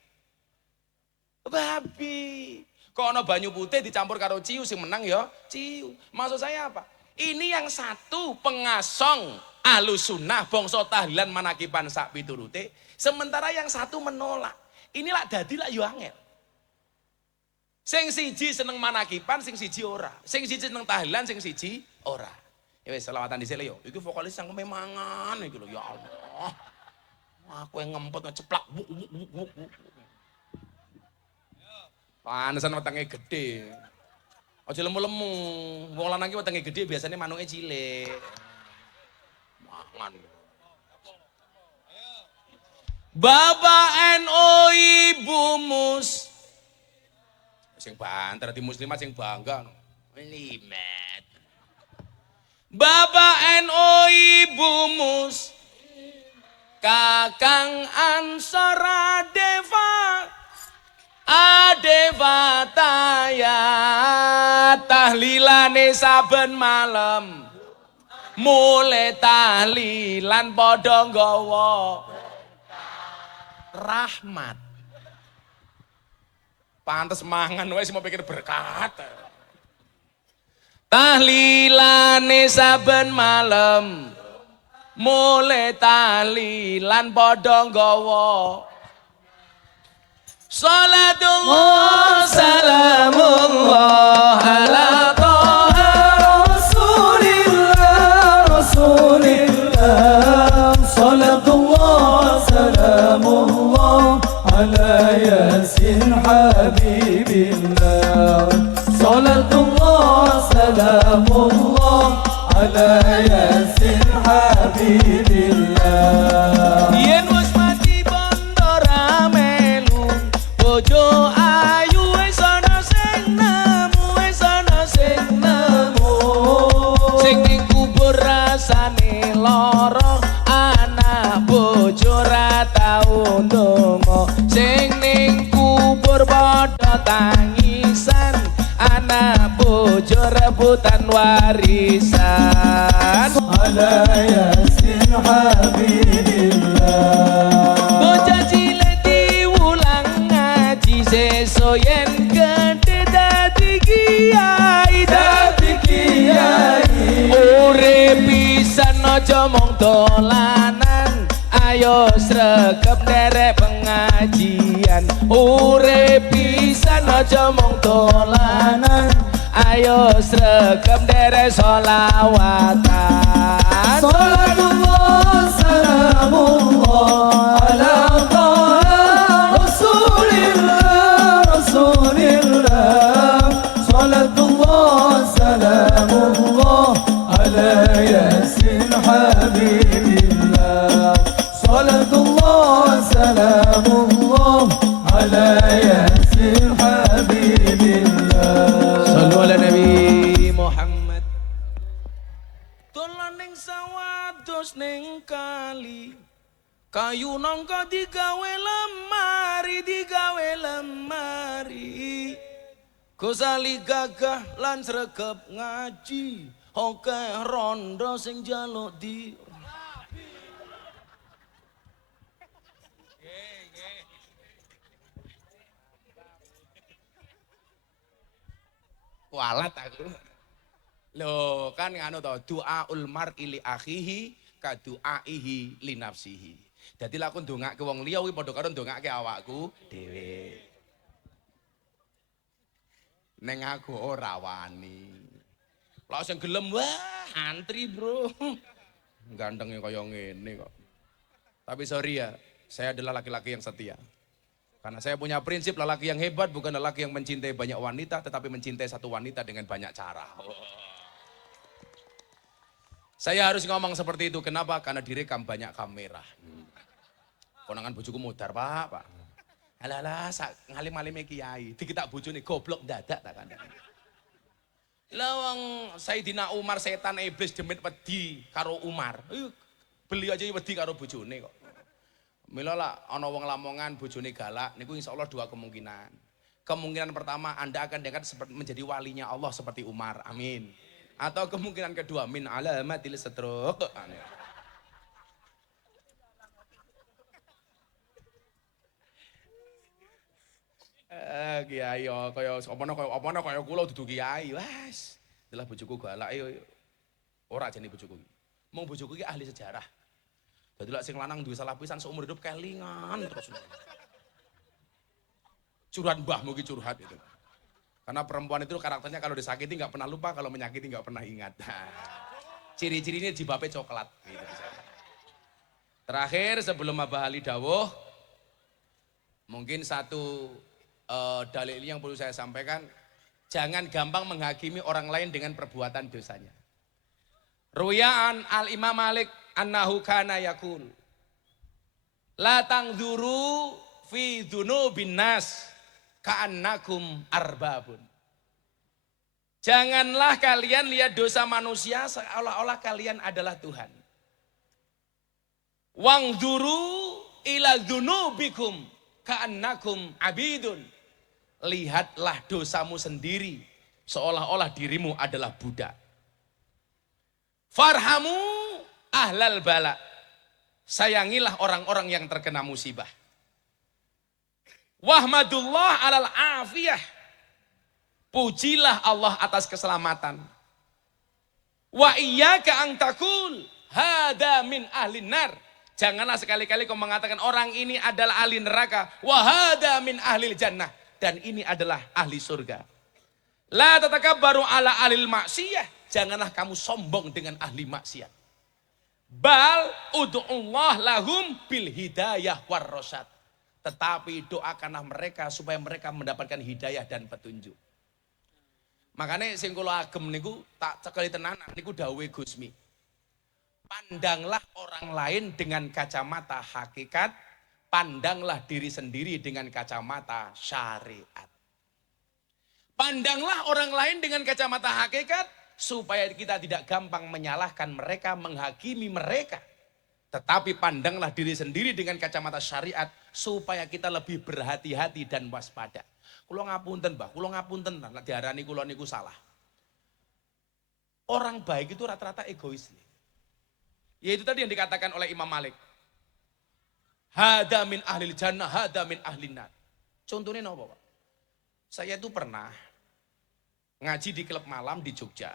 babi. Kok ana banyu putih dicampur karo ciu sing menang ya ciu. Maksud saya apa? Ini yang satu pengasong Ahlussunnah bangsa tahlilan manakiban sak piturute, sementara yang satu menolak. Inilah dadi lak yo angel. Sing siji seneng manakiban, sing siji ora. Sing siji seneng tahlilan, sing siji ora. Ya wis selawatan dhisik yo. Iki vokalis yang memangan iki lho ya Allah. Aku yang ngempet ngeceplak. Panesan wetenge gede. Aja lemu-lemu. Wong lanang ki wetenge gede biasanya manuke cilik. Mangan. Bapak NU Ibu Mus. Sing banter di muslimat sing bangga. Limet. Bapak NU Ibu Mus. Kakang Ansara Deva. devataya tahlilane saben malam mulai tahlilan padha nggawa rahmat. Pantes mangan wae mau pikir berkat. Tahlilane saben malam mulai tahlilan padha nggawa salatullah salamullah ala toha rasulillah rasulillah salatullah salamullah ala yasin habibillah salatullah salamullah ala yasin habibillah. yen wis mati bondo ramelu bojo ayu wis ana sing nemu wis ana sing nemu sing ning kubur rasane lara anak bojo ra tau ndonga sing ning kubur padha tangisan anak bojo rebutan warisan ala yasin habibillah. bocah cilik diulang ngaji sesuk yen gedhe dadi kiai Dadi kiai urip pisan aja mung dolanan ayo sregep derek pengajian urip pisan aja mung dolanan ayo sregep derek sholawatan salatullah salamullah ala taha rasulillah rasulillah salatullah salamullah ala yasin habibillah salatullah salamullah ala yasin habibillah. Sallu ala Nabi Muhammad. Dolan ning sawah dos ning kali. Kayu nangka digawe lemari. Gosali gagah lan sregep ngaji. Oke rondo sing jaluk di walat aku. Loh kan nganu to, du'aul mar'i li akhihi ka du'aihi li nafsihi. Dadi lek aku ndongake wong liya kuwi padha karo ndongake awakku dhewe. Neng aku ora wani. Lah sing gelem wah antri, Bro. Gantengnya kaya ngene kok. Tapi sorry ya, saya adalah laki-laki yang setia. Karena saya punya prinsip lelaki yang hebat bukan lelaki yang mencintai banyak wanita, tetapi mencintai satu wanita dengan banyak cara. Saya harus ngomong seperti itu. Kenapa? Karena direkam banyak kamera. Konangan bojoku modar, Pak. Alah, ngalim-alime kiai. Dikitak bojone goblok dadak tak kandhani. Lah wong Sayyidina Umar setan iblis demit wedi karo Umar. Beli aja wedi karo bojone kok. Mila lah ana wong Lamongan bojone galak niku insyaallah dua kemungkinan. Kemungkinan pertama Anda akan diangkat menjadi walinya Allah seperti Umar. Amin. Atau kemungkinan kedua min alamatil stroke. Kiai kaya apa kaya kula dudu kiai. Wes, delah bojoku galak ora jane bojoku. Mung bojoku iki ahli sejarah. Dadi lek sing lanang duwe salah pisan seumur hidup kelingan terus. Curhat mbahmu ki curhat itu. Karena perempuan itu karakternya kalau disakiti nggak pernah lupa, kalau menyakiti nggak pernah ingat. Ciri-cirinya jilbabe coklat. Gitu. Terakhir sebelum Abah Ali dawuh, mungkin satu dalil yang perlu saya sampaikan, jangan gampang menghakimi orang lain dengan perbuatan dosanya. Ruyan al-Imam Malik annahu kana yakul la tangzuru fi dzunubin nas ka'annakum arbabun. Janganlah kalian lihat dosa manusia seolah-olah kalian adalah Tuhan. Wangzuru ila dzunubikum ka'annakum abidun. lihatlah dosamu sendiri, seolah-olah dirimu adalah budak. Farhamu ahlal bala, sayangilah orang-orang yang terkena musibah. Wahmadullah alal afiyah, pujilah Allah atas keselamatan. Wa iyyaka an taqul hada min ahlin nar, janganlah sekali-kali kau mengatakan orang ini adalah ahli neraka. Wa hada min ahlil jannah, dan ini adalah ahli surga. La tatakabbaru ala ahlil maksiyah, janganlah kamu sombong dengan ahli maksiat. Bal ud'ullah lahum bil hidayah war rasyad, tetapi doakanlah mereka supaya mereka mendapatkan hidayah dan petunjuk. Makanya sing kula agem niku tak cekeli tenanan niku dawuhe Gusmi. Pandanglah orang lain dengan kacamata hakikat, pandanglah diri sendiri dengan kacamata syariat. Pandanglah orang lain dengan kacamata hakikat supaya kita tidak gampang menyalahkan mereka, menghakimi mereka. Tetapi pandanglah diri sendiri dengan kacamata syariat supaya kita lebih berhati-hati dan waspada. Kula ngapunten, Mbah, kula ngapunten, nek diarani kula niku salah. Orang baik itu rata-rata egois. Yaitu tadi yang dikatakan oleh Imam Malik. Hada min ahlil jannah, hada min ahlin nar. Contohnya apa, Pak? Saya itu pernah ngaji di klub malam di Jogja.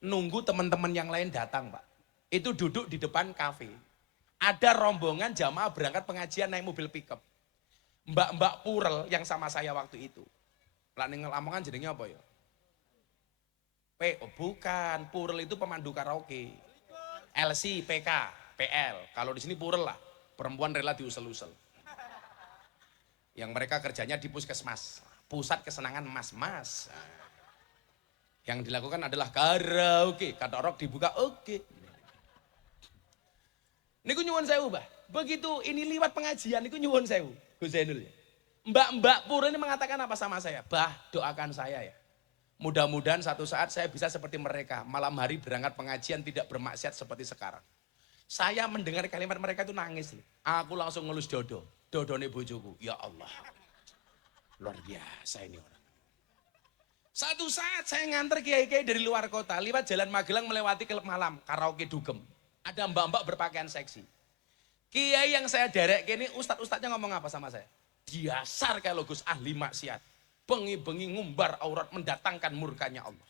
Nunggu teman-teman yang lain datang, Pak. Itu duduk di depan kafe. Ada rombongan jamaah berangkat pengajian naik mobil pickup. Mbak-mbak Purel yang sama saya waktu itu. Lah ning Lamongan jenenge apa ya? Bukan, Purel itu pemandu karaoke. LC, PK, PL. Kalau di sini Purel lah, perempuan rela diusel-usel. Yang mereka kerjanya di puskesmas, pusat kesenangan mas-mas. Yang dilakukan adalah karaoke, kata rock dibuka oke. Niku nyuwun sewu, Mbah. Begitu ini liwat pengajian niku nyuwun sewu. Gus Zainul ya. Mbak Purel ini mengatakan apa sama saya? Bah, doakan saya ya. Mudah-mudahan satu saat saya bisa seperti mereka. Malam hari berangkat pengajian tidak bermaksiat seperti sekarang. Saya mendengar kalimat mereka itu nangis. Aku langsung ngelus dodo. Dodone bojoku. Ya Allah. Luar biasa ini orang. Satu saat saya nganter kiai-kiai dari luar kota. Lewat jalan Magelang melewati klub malam. Karaoke Dugem. Ada mbak-mbak berpakaian seksi. Kiai yang saya derek ini ustad-ustadnya ngomong apa sama saya? Dasar kalau Gus ahli maksiat. Bengi-bengi ngumbar aurat mendatangkan murkanya Allah.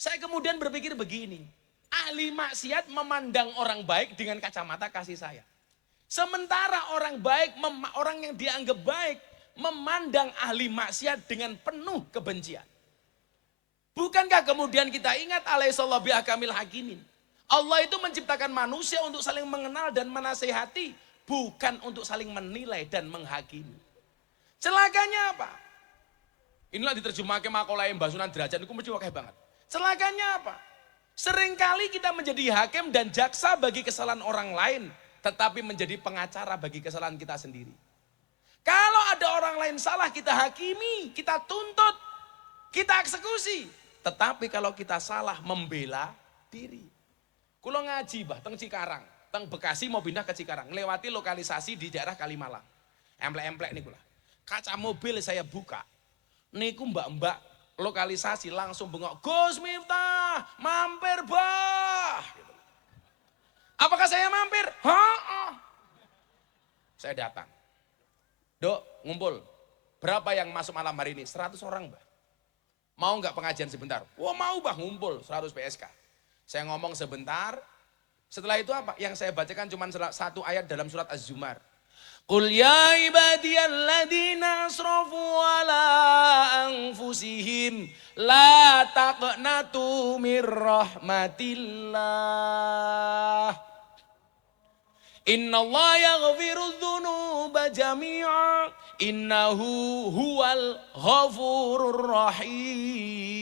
Saya kemudian berpikir begini. Ahli maksiat memandang orang baik dengan kacamata kasih sayang. Sementara orang baik, orang yang dianggap baik, memandang ahli maksiat dengan penuh kebencian. Bukankah kemudian kita ingat alaihissallahu bihakamil hakimin. Allah itu menciptakan manusia untuk saling mengenal dan menasehati, bukan untuk saling menilai dan menghakimi. Celakanya apa? Inilah diterjemahkan makalah Mbah Sunan Derajat, itu mesti wakil banget. Celakanya apa? Seringkali kita menjadi hakim dan jaksa bagi kesalahan orang lain, tetapi menjadi pengacara bagi kesalahan kita sendiri. Kalau ada orang lain salah, kita hakimi, kita tuntut, kita eksekusi. Tetapi kalau kita salah, membela diri. Kulo ngaji bah, teng Cikarang, teng Bekasi mau pindah ke Cikarang, melewati lokalisasi di daerah Kalimalang. Emplek-emplek nih kula. Kaca mobil saya buka, niku mbak-mbak lokalisasi langsung bengok, Gus Miftah, mampir bah. Gitu. Apakah saya mampir? Saya datang. Dok, ngumpul. Berapa yang masuk malam hari ini? 100 orang, Mbah. Mau nggak pengajian sebentar? Wah mau, Mbah, ngumpul 100 PSK. Saya ngomong sebentar. Setelah itu apa? Yang saya bacakan cuma satu ayat dalam surat Az-Zumar. Qul ya ibadiyalladzina asrafu ala anfusihim la taqnatu mir rahmatillah. Innallaha yaghfirudz dzunuba jami'a innahu huwal ghafurur rahim.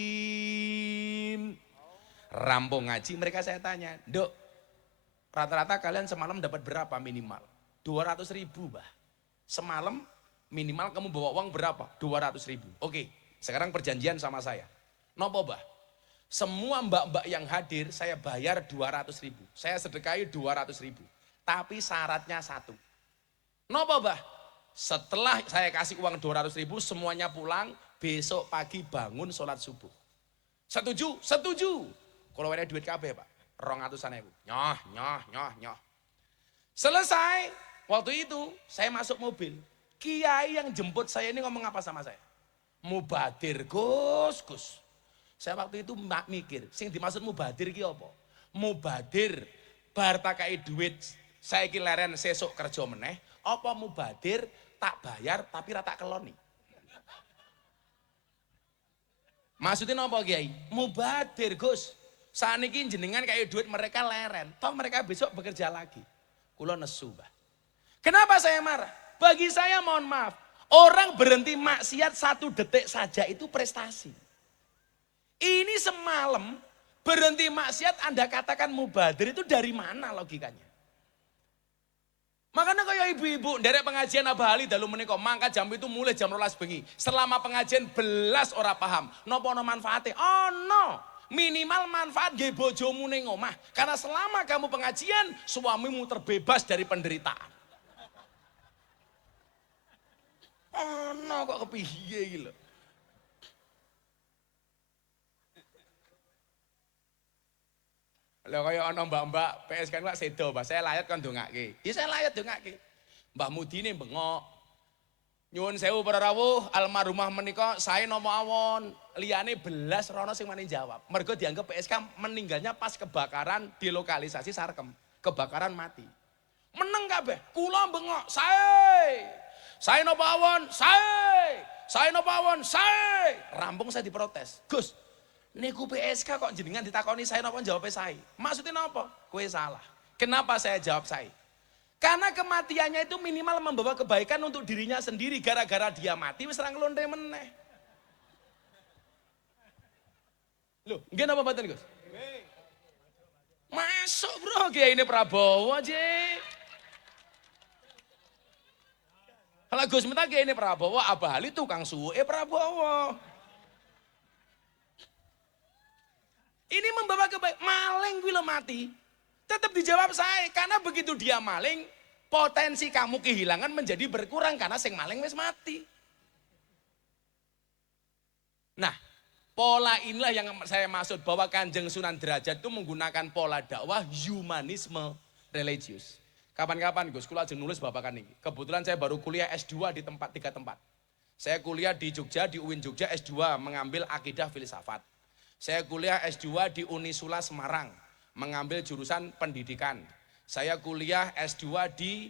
Rampung ngaji mereka saya tanya, Dok, rata-rata kalian semalam dapat berapa minimal? 200.000, Bah. Semalam minimal kamu bawa uang berapa? 200.000. Oke, sekarang perjanjian sama saya. Nopo, Bah? Semua mbak-mbak yang hadir saya bayar 200.000. Saya sedekahi 200.000. Tapi syaratnya satu. Nopo, Bah? setelah saya kasih uang 200.000 semuanya pulang, besok pagi bangun sholat subuh. Setuju? Setuju. Kalau ada duit kabeh Pak, 200.000. Nyoh. Selesai, waktu itu saya masuk mobil. Kiai yang jemput saya ini ngomong apa sama saya? Mubadir Gus. Saya waktu itu mikir, sing dimaksud mubadir ki apa? Mubadir bar tak kai duit, saya ki leren sesuk kerja meneh, apa mubadir tak bayar tapi rata keloni. Maksudnya apa Kiai? Mubadir Gus. Saniki jenengan kayak duit mereka leren, toh mereka besok bekerja lagi. Kulo nesu, Mbah. Kenapa saya marah? Bagi saya mohon maaf, orang berhenti maksiat 1 detik saja itu prestasi. Ini semalam berhenti maksiat Anda katakan mubadir itu dari mana logikanya? Makanya kayak ibu-ibu dari pengajian Abah Ali dalu menika mangkat jam itu mulai jam 12 bengi. Selama pengajian belas ora paham. Napa ono manfaate? Ono. Minimal manfaat nggih bojomu ning omah. Karena selama kamu pengajian, suamimu terbebas dari penderitaan. Ono kok kepiye iki lho. Lah kaya ana mbak-mbak PS kan Pak sedo, Mbak. Saya layat kan ndongake. Ya saya layat ndongake. Mbah Mudine bengok. Nyuwun sewu para rawuh, almarhumah menika saya nomo awon. Liyane belas rono sing mani jawab. Mergo dianggap PSK meninggalnya pas kebakaran di lokalisasi Sarkem. Kebakaran mati. Meneng kabeh. Kula bengok, saya nopo awon, saya nopo awon, rampung saya diprotes. Gus, niku PSK kok jenengan ditakoni saya napa jawabnya saya. Maksudnya napa? Kowe salah. Kenapa saya jawab saya? Karena kematiannya itu minimal membawa kebaikan untuk dirinya sendiri. Gara-gara dia mati wis ra nglonte meneh. Loh, nggih napa mboten, Gus? Masuk bro, Kiai ini Prabowo aja. Kalau Gus minta Kiai ini Prabowo, Abah Ali tukang suwe Prabowo. Ini membawa kebaikan, maling gue lo mati. Tetap dijawab saya, karena begitu dia maling, potensi kamu kehilangan menjadi berkurang karena sing maling wis mati. Nah, pola inilah yang saya maksud bahwa Kanjeng Sunan Derajat itu menggunakan pola dakwah humanisme religius. Kapan-kapan Gus, kula ajeng nulis babakan ini. Kebetulan saya baru kuliah S2 di 3 tempat. Saya kuliah di Jogja, di UIN Jogja S2 mengambil akidah filsafat. Saya kuliah S2 di Unisula Semarang, mengambil jurusan pendidikan. Saya kuliah S2 di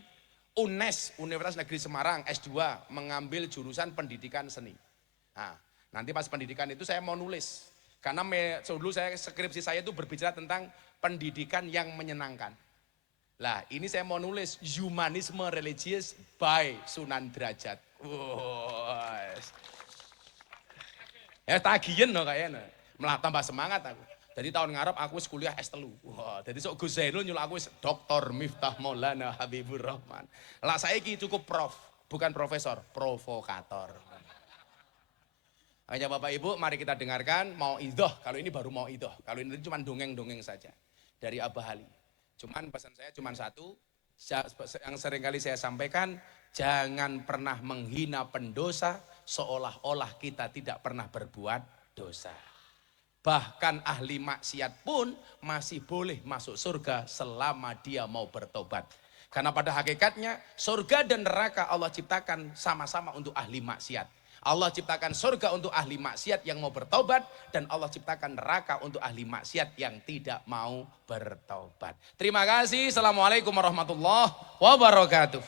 UNES, Universitas Negeri Semarang, S2, mengambil jurusan pendidikan seni. Nah, nanti pas pendidikan itu saya mau nulis. Karena dulu skripsi saya itu berbicara tentang pendidikan yang menyenangkan. Lah, ini saya mau nulis humanisme religius by Sunan Derajat. Ya tagihan loh kayaknya. Malah tambah semangat aku. Jadi tahun ngarep aku kuliah S3. Wah, jadi sok Gus Zainul nyuruh aku Dr. Miftah Maulana Habibur Rahman. Lah saiki cukup prof, bukan profesor, provokator. Hanya Bapak Ibu, mari kita dengarkan mau idoh. Kalau ini baru mau idoh. Kalau ini cuma dongeng-dongeng saja dari Abah Ali. Cuman pesan saya cuma satu, yang sering kali saya sampaikan, jangan pernah menghina pendosa seolah-olah kita tidak pernah berbuat dosa. Bahkan ahli maksiat pun masih boleh masuk surga selama dia mau bertobat. Karena pada hakikatnya surga dan neraka Allah ciptakan sama-sama untuk ahli maksiat. Allah ciptakan surga untuk ahli maksiat yang mau bertobat, dan Allah ciptakan neraka untuk ahli maksiat yang tidak mau bertobat. Terima kasih. Assalamualaikum warahmatullahi wabarakatuh.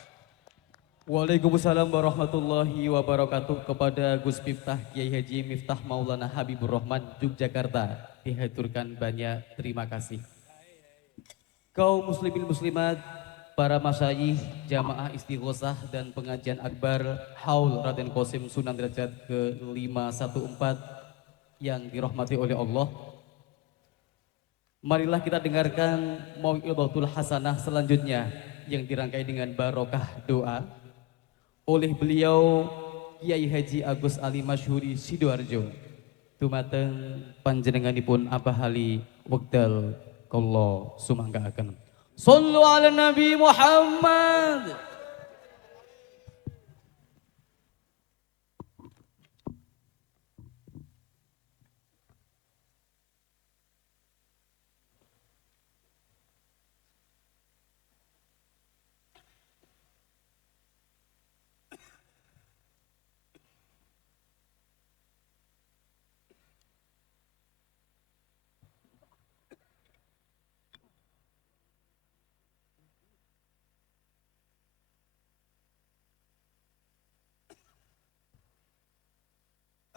Waalaikumsalam warahmatullahi wabarakatuh. Kepada Gus Miftah Kiai Haji Miftah Maulana Habibur Rahman Yogyakarta dihaturkan banyak terima kasih. Kaum muslimin muslimat, para masyayikh, jamaah istighosah dan pengajian akbar Haul Raden Qasim Sunan Derajat ke-514 yang dirahmati oleh Allah. Marilah kita dengarkan mau'izatul hasanah selanjutnya yang dirangkai dengan barokah doa oleh beliau Kiai Haji Agus Ali Masyhuri Sidoarjo. Dumateng panjenenganipun Abah Ali wekdal kula sumanggaaken. Shallu ala Nabi Muhammad.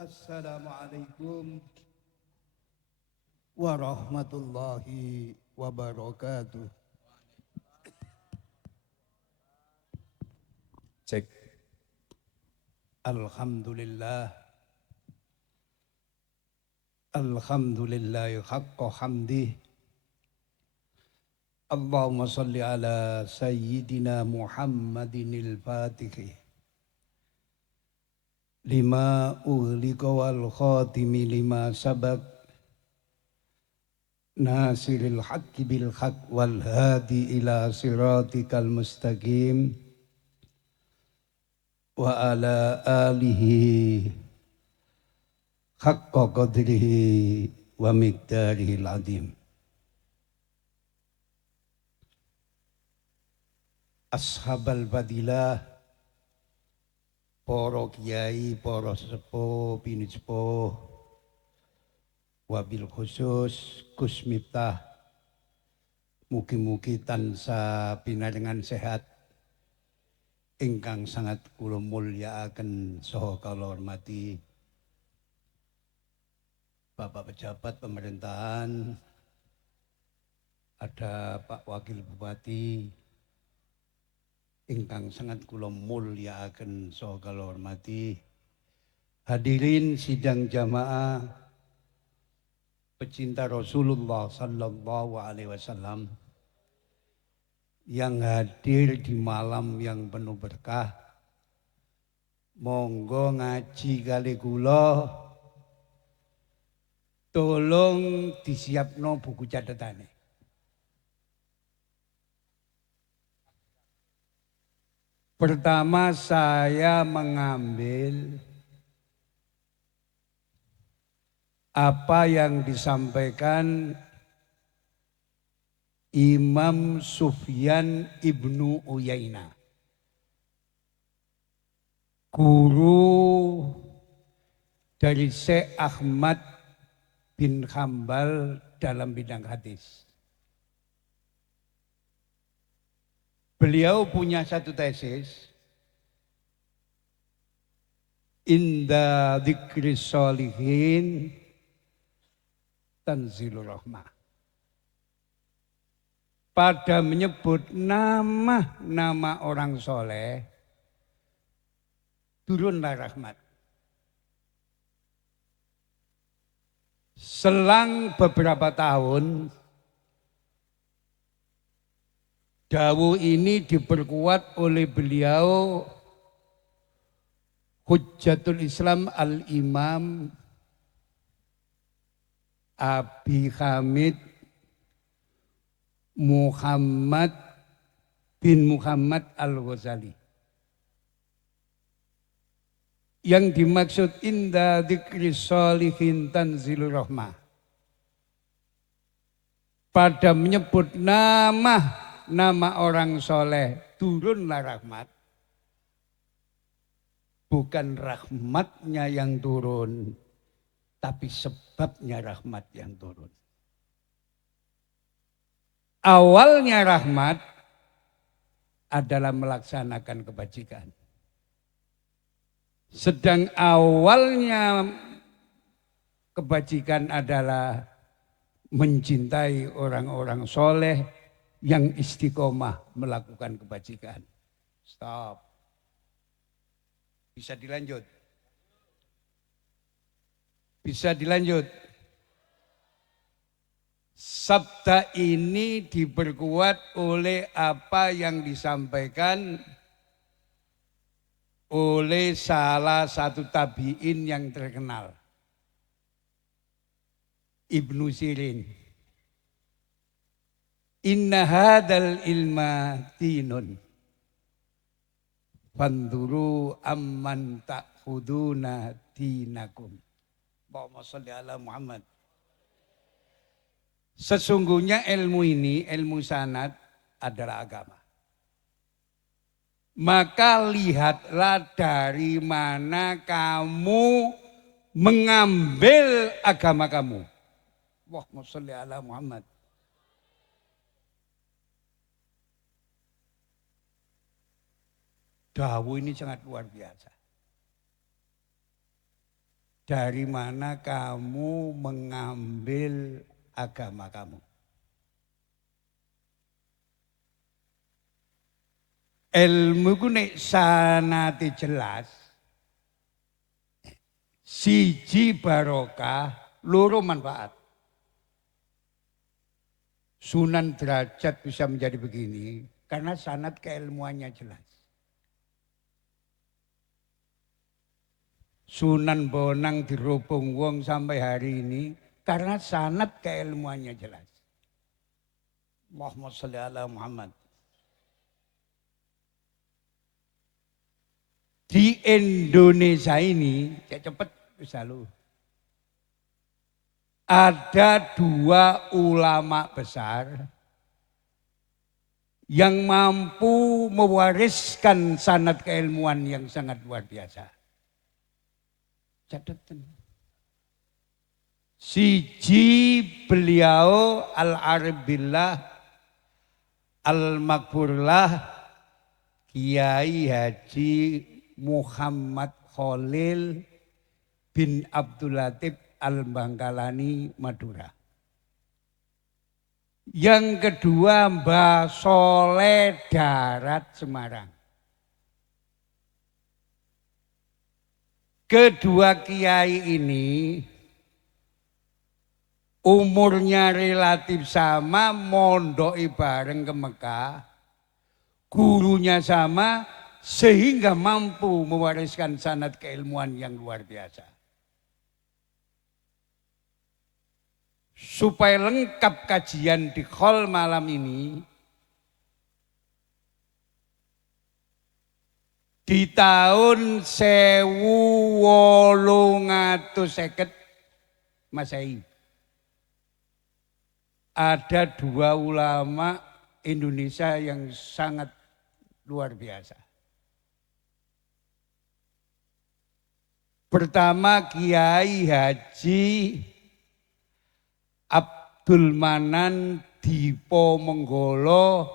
Assalamualaikum warahmatullahi wabarakatuh. Cek. Alhamdulillah. Alhamdulillah haqqa hamdih. Allahumma salli ala sayyidina Muhammadinil Fatihi. Lima ughliqa wal khatimi lima sabaq. Nasiril haqqi bil haqq wal hadi ila siratikal mustaqim. Wa ala alihi haqqa qadrihi wa miqdarihil azim. Ashabal fadilah, para kiai, para sesepuh, bini sepuh, wabil khusus Gus Miftah, mugi-mugi tansah pinaringan sehat ingkang sangat kula mulyakaken saha kula hormati Bapak pejabat pemerintahan, ada Pak Wakil Bupati ingkang sangat kula mulyakaken saha kula hormati, hadirin sidang jamaah pecinta Rasulullah sallallahu alaihi wasallam yang hadir di malam yang penuh berkah. Monggo ngaji kali kula, tolong disiapno buku catatane. Pertama saya mengambil apa yang disampaikan Imam Sufyan ibnu Uyainah, guru dari Syekh Ahmad bin Hambal dalam bidang hadis. Beliau punya satu tesis, Inda dzikri sholihin tanzilur rahmah. Pada menyebut nama orang soleh, turunlah rahmat. Selang beberapa tahun, dawuh ini diperkuat oleh beliau Hujjatul Islam Al-Imam Abi Hamid Muhammad bin Muhammad Al-Ghazali. Yang dimaksud inda dzikri sholihin tanzilur rahmah. Pada menyebut nama orang soleh, turunlah rahmat. Bukan rahmatnya yang turun, tapi sebabnya rahmat yang turun. Awalnya rahmat adalah melaksanakan kebajikan. Sedang awalnya kebajikan adalah mencintai orang-orang soleh yang istiqomah melakukan kebajikan. Stop. Bisa dilanjut? Bisa dilanjut? Sabda ini diperkuat oleh apa yang disampaikan oleh salah satu tabi'in yang terkenal, Ibnu Sirin. Inna hadal ilma dinun, fanduru amman ta'khuduna dinakum. Allahumma sholli ala Muhammad. Sesungguhnya ilmu ini, ilmu sanad adalah agama. Maka lihatlah dari mana kamu mengambil agama kamu. Allahumma sholli ala Muhammad. Dawuh ini sangat luar biasa. dari mana kamu mengambil agama kamu. Ilmu ku nek sanate jelas, siji barokah, loro manfaat. Sunan Derajat bisa menjadi begini karena sanad keilmuannya jelas. Sunan Bonang dirubung wong sampai hari ini karena sanad keilmuannya jelas. Allahumma sholli ala Muhammad. Di Indonesia ini, cepet bisa lu. Ada 2 ulama besar yang mampu mewariskan sanad keilmuan yang sangat luar biasa. Catatan. Siji beliau al-arif billah al-makfurlah Kiai Haji Muhammad Khalil bin Abdul Latif Al-Bangkalani Madura. Yang kedua Mbah Soleh Darat Semarang. Kedua kiai ini umurnya relatif sama, mondoki bareng ke Mekah, gurunya sama, sehingga mampu mewariskan sanad keilmuan yang luar biasa. Supaya lengkap kajian di Khol malam ini, di tahun 1850 Masehi ada 2 ulama Indonesia yang sangat luar biasa. Pertama Kiai Haji Abdul Manan Dipo Menggolo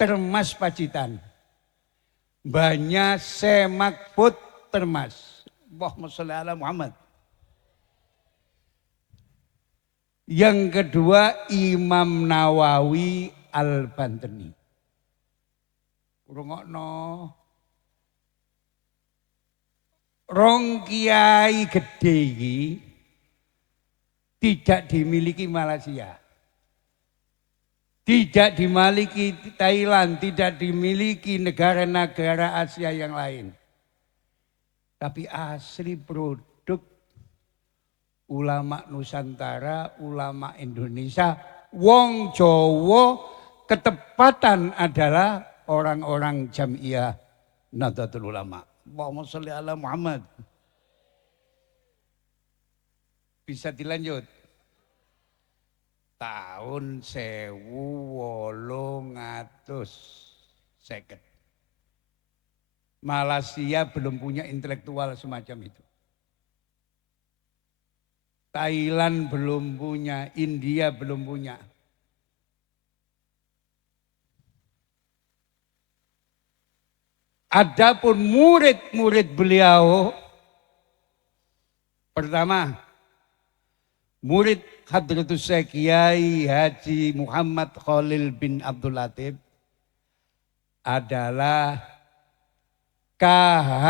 Termas Pacitan. Banyak Semak Put Termas. Allahumma sholli ala Muhammad. Yang kedua Imam Nawawi Al-Bantani. Rungokno. Rong kiai gede iki tidak dimiliki Malaysia. Tidak dimiliki Thailand, tidak dimiliki negara-negara Asia yang lain. Tapi asli produk ulama Nusantara, ulama Indonesia, wong Jawa, ketepatan adalah orang-orang Jamiah Nahdlatul Ulama. Allahumma sholli ala Muhammad. Bisa dilanjut. Tahun 1850. Malaysia belum punya intelektual semacam itu. Thailand belum punya, India belum punya. Adapun murid-murid beliau, pertama, murid Hadratus Syekh Kiai Haji Muhammad Khalil bin Abdul Latif adalah K.H.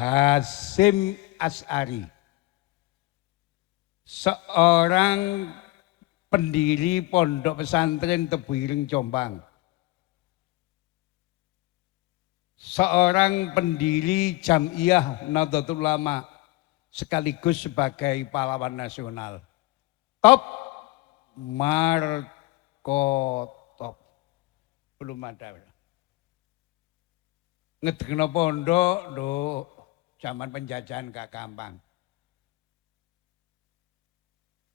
Hasim As'ari. Seorang pendiri pondok pesantren Tebuireng Jombang. Seorang pendiri Jamiah Nahdlatul Ulama sekaligus sebagai pahlawan nasional. Top Markotop. Belum ada. Ngedekno pondok lho, zaman penjajahan gak gampang.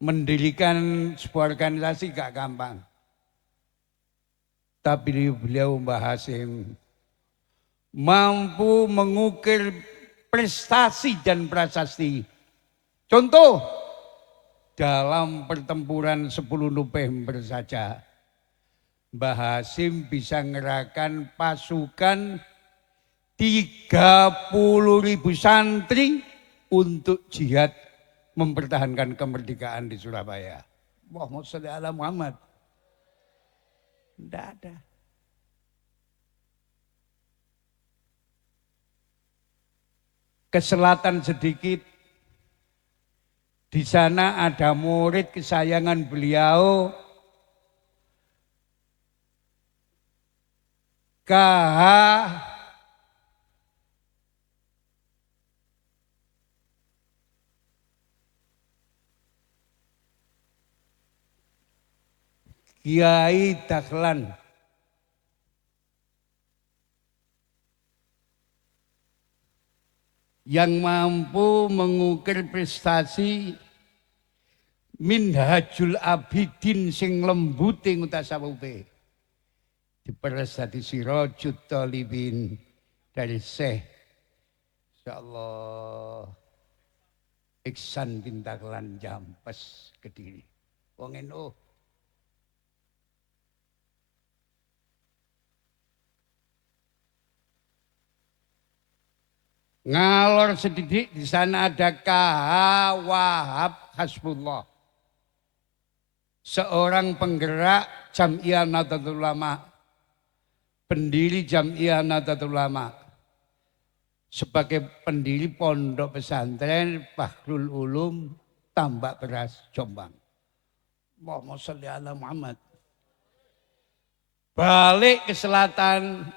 Mendirikan sebuah organisasi gak gampang. Tapi beliau Mbah Hasim mampu mengukir prestasi dan prasasti. Contoh, dalam pertempuran 10 November saja, Mbah Hasim bisa ngerahkan pasukan 30.000 santri untuk jihad mempertahankan kemerdekaan di Surabaya. Allahumma sholli ala Muhammad. Tidak ada. Ke selatan sedikit, di sana ada murid kesayangan beliau, KH Kiai Dahlan. Yang mampu mengukir prestasi Minhajul Abidin sing lembute ngutasawufe. Diperes dadi Sirajut Thalibin dari Syekh insyaallah Iksan bin Dahlan Jampes Kediri. Wong NU. Ngalor sedikit di sana ada KH Wahab Hasbullah. Seorang penggerak Jam'iyah Nahdlatul Ulama. Pendiri Jam'iyah Nahdlatul Ulama. Sebagai pendiri pondok pesantren Bahrul Ulum Tambak Beras Jombang. Allahumma sholli ala Muhammad. Balik ke selatan.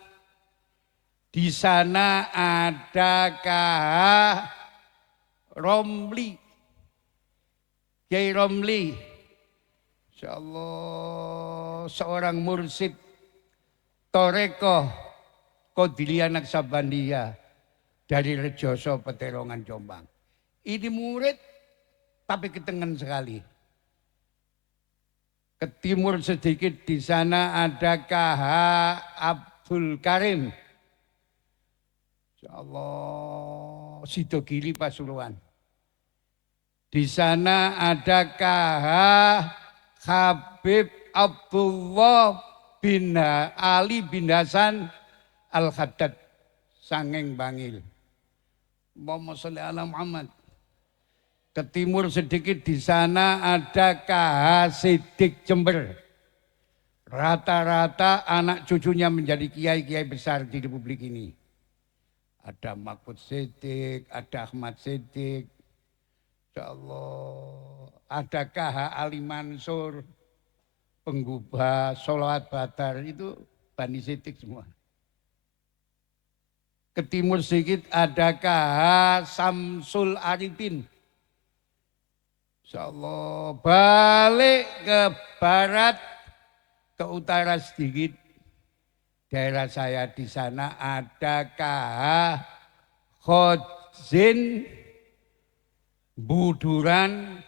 Di sana ada KH Romli. Kiai Romli. Insyaallah seorang mursyid Torekoh Qadiriyah Naksabandiyah dari Rejoso Peterongan Jombang. Ini murid tapi ketengan sekali. Ke timur sedikit di sana ada KH Abdul Karim. Insyaallah Sidogiri Pasuruan. Di sana ada KH Habib Abdullah bin Ali bin Hasan Al-Haddad Sangeng Bangil. Allahumma sholli ala Muhammad. Ke timur sedikit di sana ada KH Sidik Jember. Rata-rata anak cucunya menjadi kiai-kiai besar di Republik ini. Ada Mahfud Siddiq, ada Ahmad Siddiq, insyaallah ada KH Ali Mansur, penggubah Sholawat Badar itu Bani Siddiq semua. Ke timur sedikit ada KH Samsul Arifin. Insyaallah balik ke barat, ke utara sedikit. Daerah saya di sana ada KH Khodzin Buduran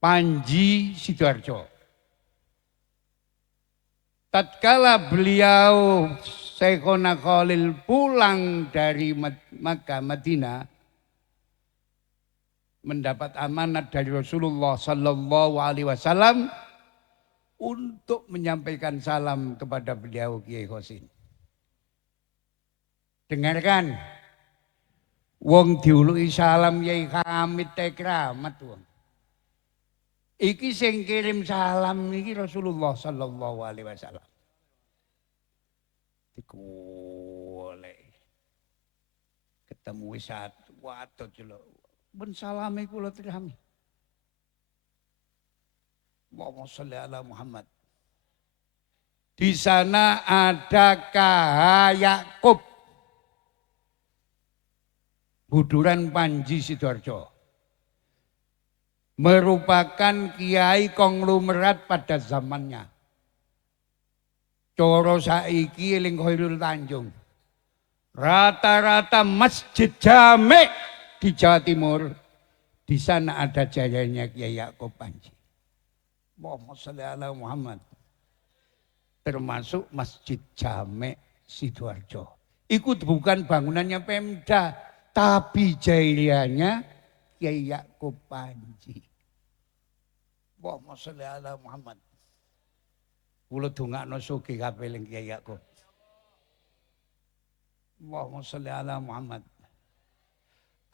Panji Sidoarjo. Tatkala beliau Syekhona Khalil pulang dari Makkah Madinah mendapat amanat dari Rasulullah Sallallahu Alaihi Wasallam untuk menyampaikan salam kepada beliau Kiai Khosin. Dengarkan, wong diuluki salam Kiai Hamid Tekramat wong. Iki sing kirim salam iki Rasulullah Sallallahu Alaihi Wasallam. Dikolek. Ketemu wisat, waduh jelek. Ben salame kula terami. Allahumma sholli ala Muhammad. Di sana ada KH Yakub Buduran Panji Sidoarjo. Merupakan kiai konglomerat pada zamannya. Coro saiki eling Khairul Tanjung. Rata-rata masjid jame di Jawa Timur. Di sana ada jayanya Kiai Yakub Panji. Allahumma sholli ala Muhammad. Termasuk Masjid Jame Sidoarjo. Ikut bukan bangunannya Pemda, tapi jahiliahnya Kiai Yakub Panji. Allahumma sholli ala Muhammad. Kula dongakno sugih kabeh ning Kiai Yakub. Allahumma sholli ala Muhammad.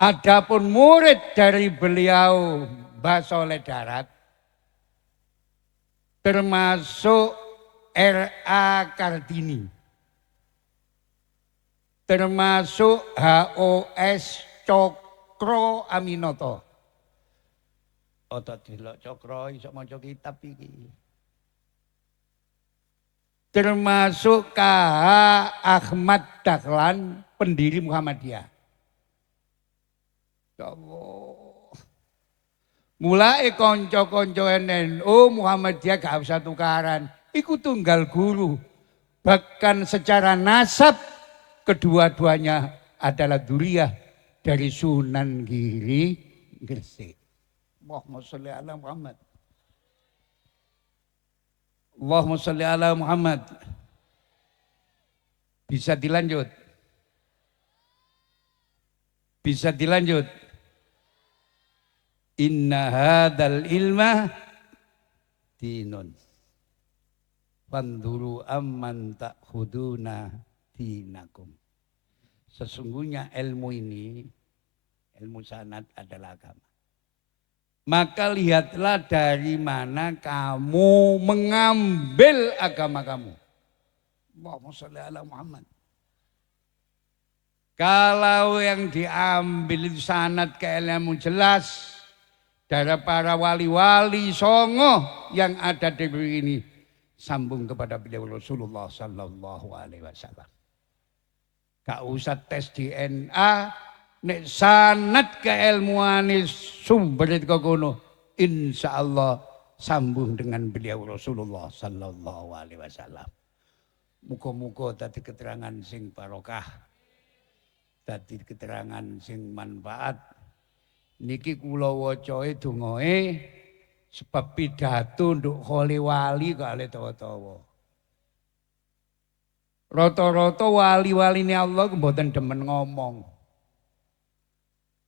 Adapun murid dari beliau Mbah Soleh Darat termasuk R.A. Kartini, termasuk H.O.S. Cokro Aminoto. Otot delok Cokro iso maca kitab iki. Termasuk K.H. Ahmad Dahlan, pendiri Muhammadiyah. Ya Allah. Mulai konco-konco NU Muhammadiyah gak usah tukaran. Iku tunggal guru. Bahkan secara nasab kedua-duanya adalah dzurriyyah dari Sunan Giri Gresik. Allahumma sholli ala Muhammad. Allahumma sholli ala Muhammad. Bisa dilanjut? Bisa dilanjut? Inna hadal ilma dinun. Fanduru amman ta'khuduna dinakum. Sesungguhnya ilmu ini, ilmu sanad adalah agama. Maka lihatlah dari mana kamu mengambil agama kamu. Allahumma sholli ala Muhammad. Kalau yang diambil sanad keilmu jelas dari para wali-wali songo yang ada di negeri ini sambung kepada beliau Rasulullah sallallahu alaihi wasallam. Gak usah tes DNA, nek sanad keilmuane sumber itu kono, insyaallah sambung dengan beliau Rasulullah sallallahu alaihi wasallam. Muga-muga dadi keterangan sing barokah, dadi keterangan sing manfaat. Niki kula wacae dongae sebab pidato nduk kholi wali kok ale tawa-tawa. Rata-rata wali-waline Allah mboten demen ngomong.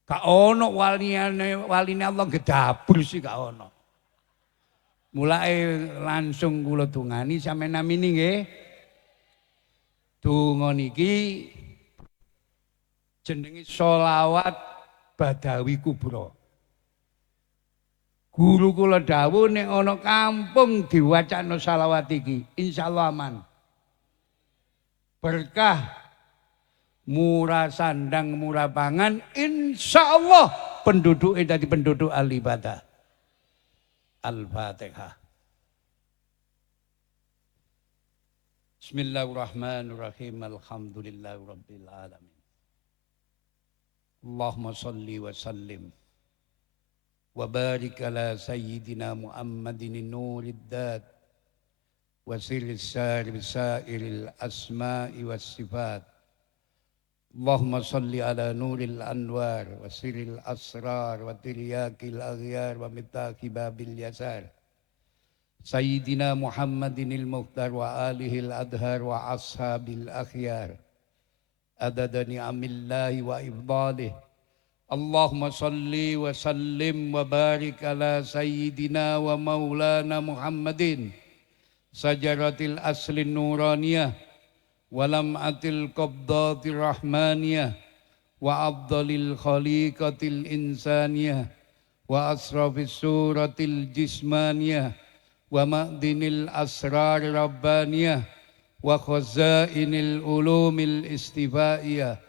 Gak ono waline Allah gedabur sih gak ono. Mulai langsung kula dungani sampeyan namini nggih. Donga niki jenenge sholawat Badawi Kubra. Guru kula dawuh nek ana kampung diwacana shalawat iki, insyaallah aman. Berkah, murah sandang, murah pangan, insyaallah penduduknya dari penduduk al-ibadah. Al-Fatihah. Bismillahirrahmanirrahim. Alhamdulillahirabbil alamin. Allahumma shalli wa sallim wa barik ala sayyidina Muhammadin nurid dat wa sairil asma'i was sifat. Allahumma shalli ala nuril anwar wa siril asrar wa tiryakil aghyar wa mitaqi babil yasar. Sayyidina Muhammadinil mukhtar wa alihil adhar wa ashabil akhyar. Adada ni'amillahi wa ifdalih. Allahumma salli wa sallim wa barik ala sayyidina wa maulana Muhammadin sajaratil aslin nuraniyah wa lam'atil qabdatir rahmaniyah wa afdalil khaliqatil insaniyah wa asrafis suratil jismaniyah wa ma'dinil asrar rabbaniyah wa khazainil ulumil istifaiyah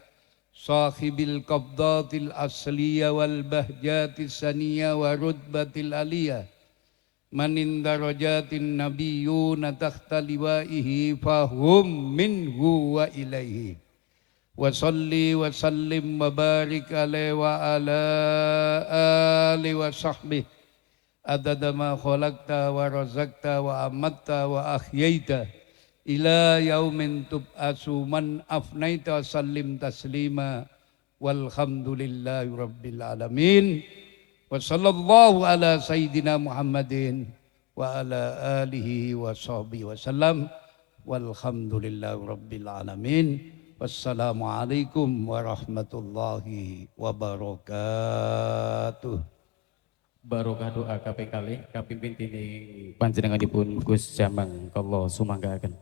sahibil qabdatil asliyah wal bahjatis saniyah wa rutbatil aliyah manin darajatin nabiyyuna tahta liwaihi fahum minhu wa ilaihi wa salli wa sallim wa barik alaihi wa ala alihi wa sahbihi adada ma khalaqta wa razaqta wa amatta wa ahyaita ila yaumin tub'asu man afnaita sallim taslima walhamdulillahi rabbil alamin wa sallallahu ala sayyidina Muhammadin wa ala alihi wa sahbihi wa sallam walhamdulillahi rabbil alamin. Wassalamualaikum warahmatullahi wabarakatuh. Barokah doa kaping kalih kapimpin tining panjenenganipun Gus Jamang kala sumanggaken.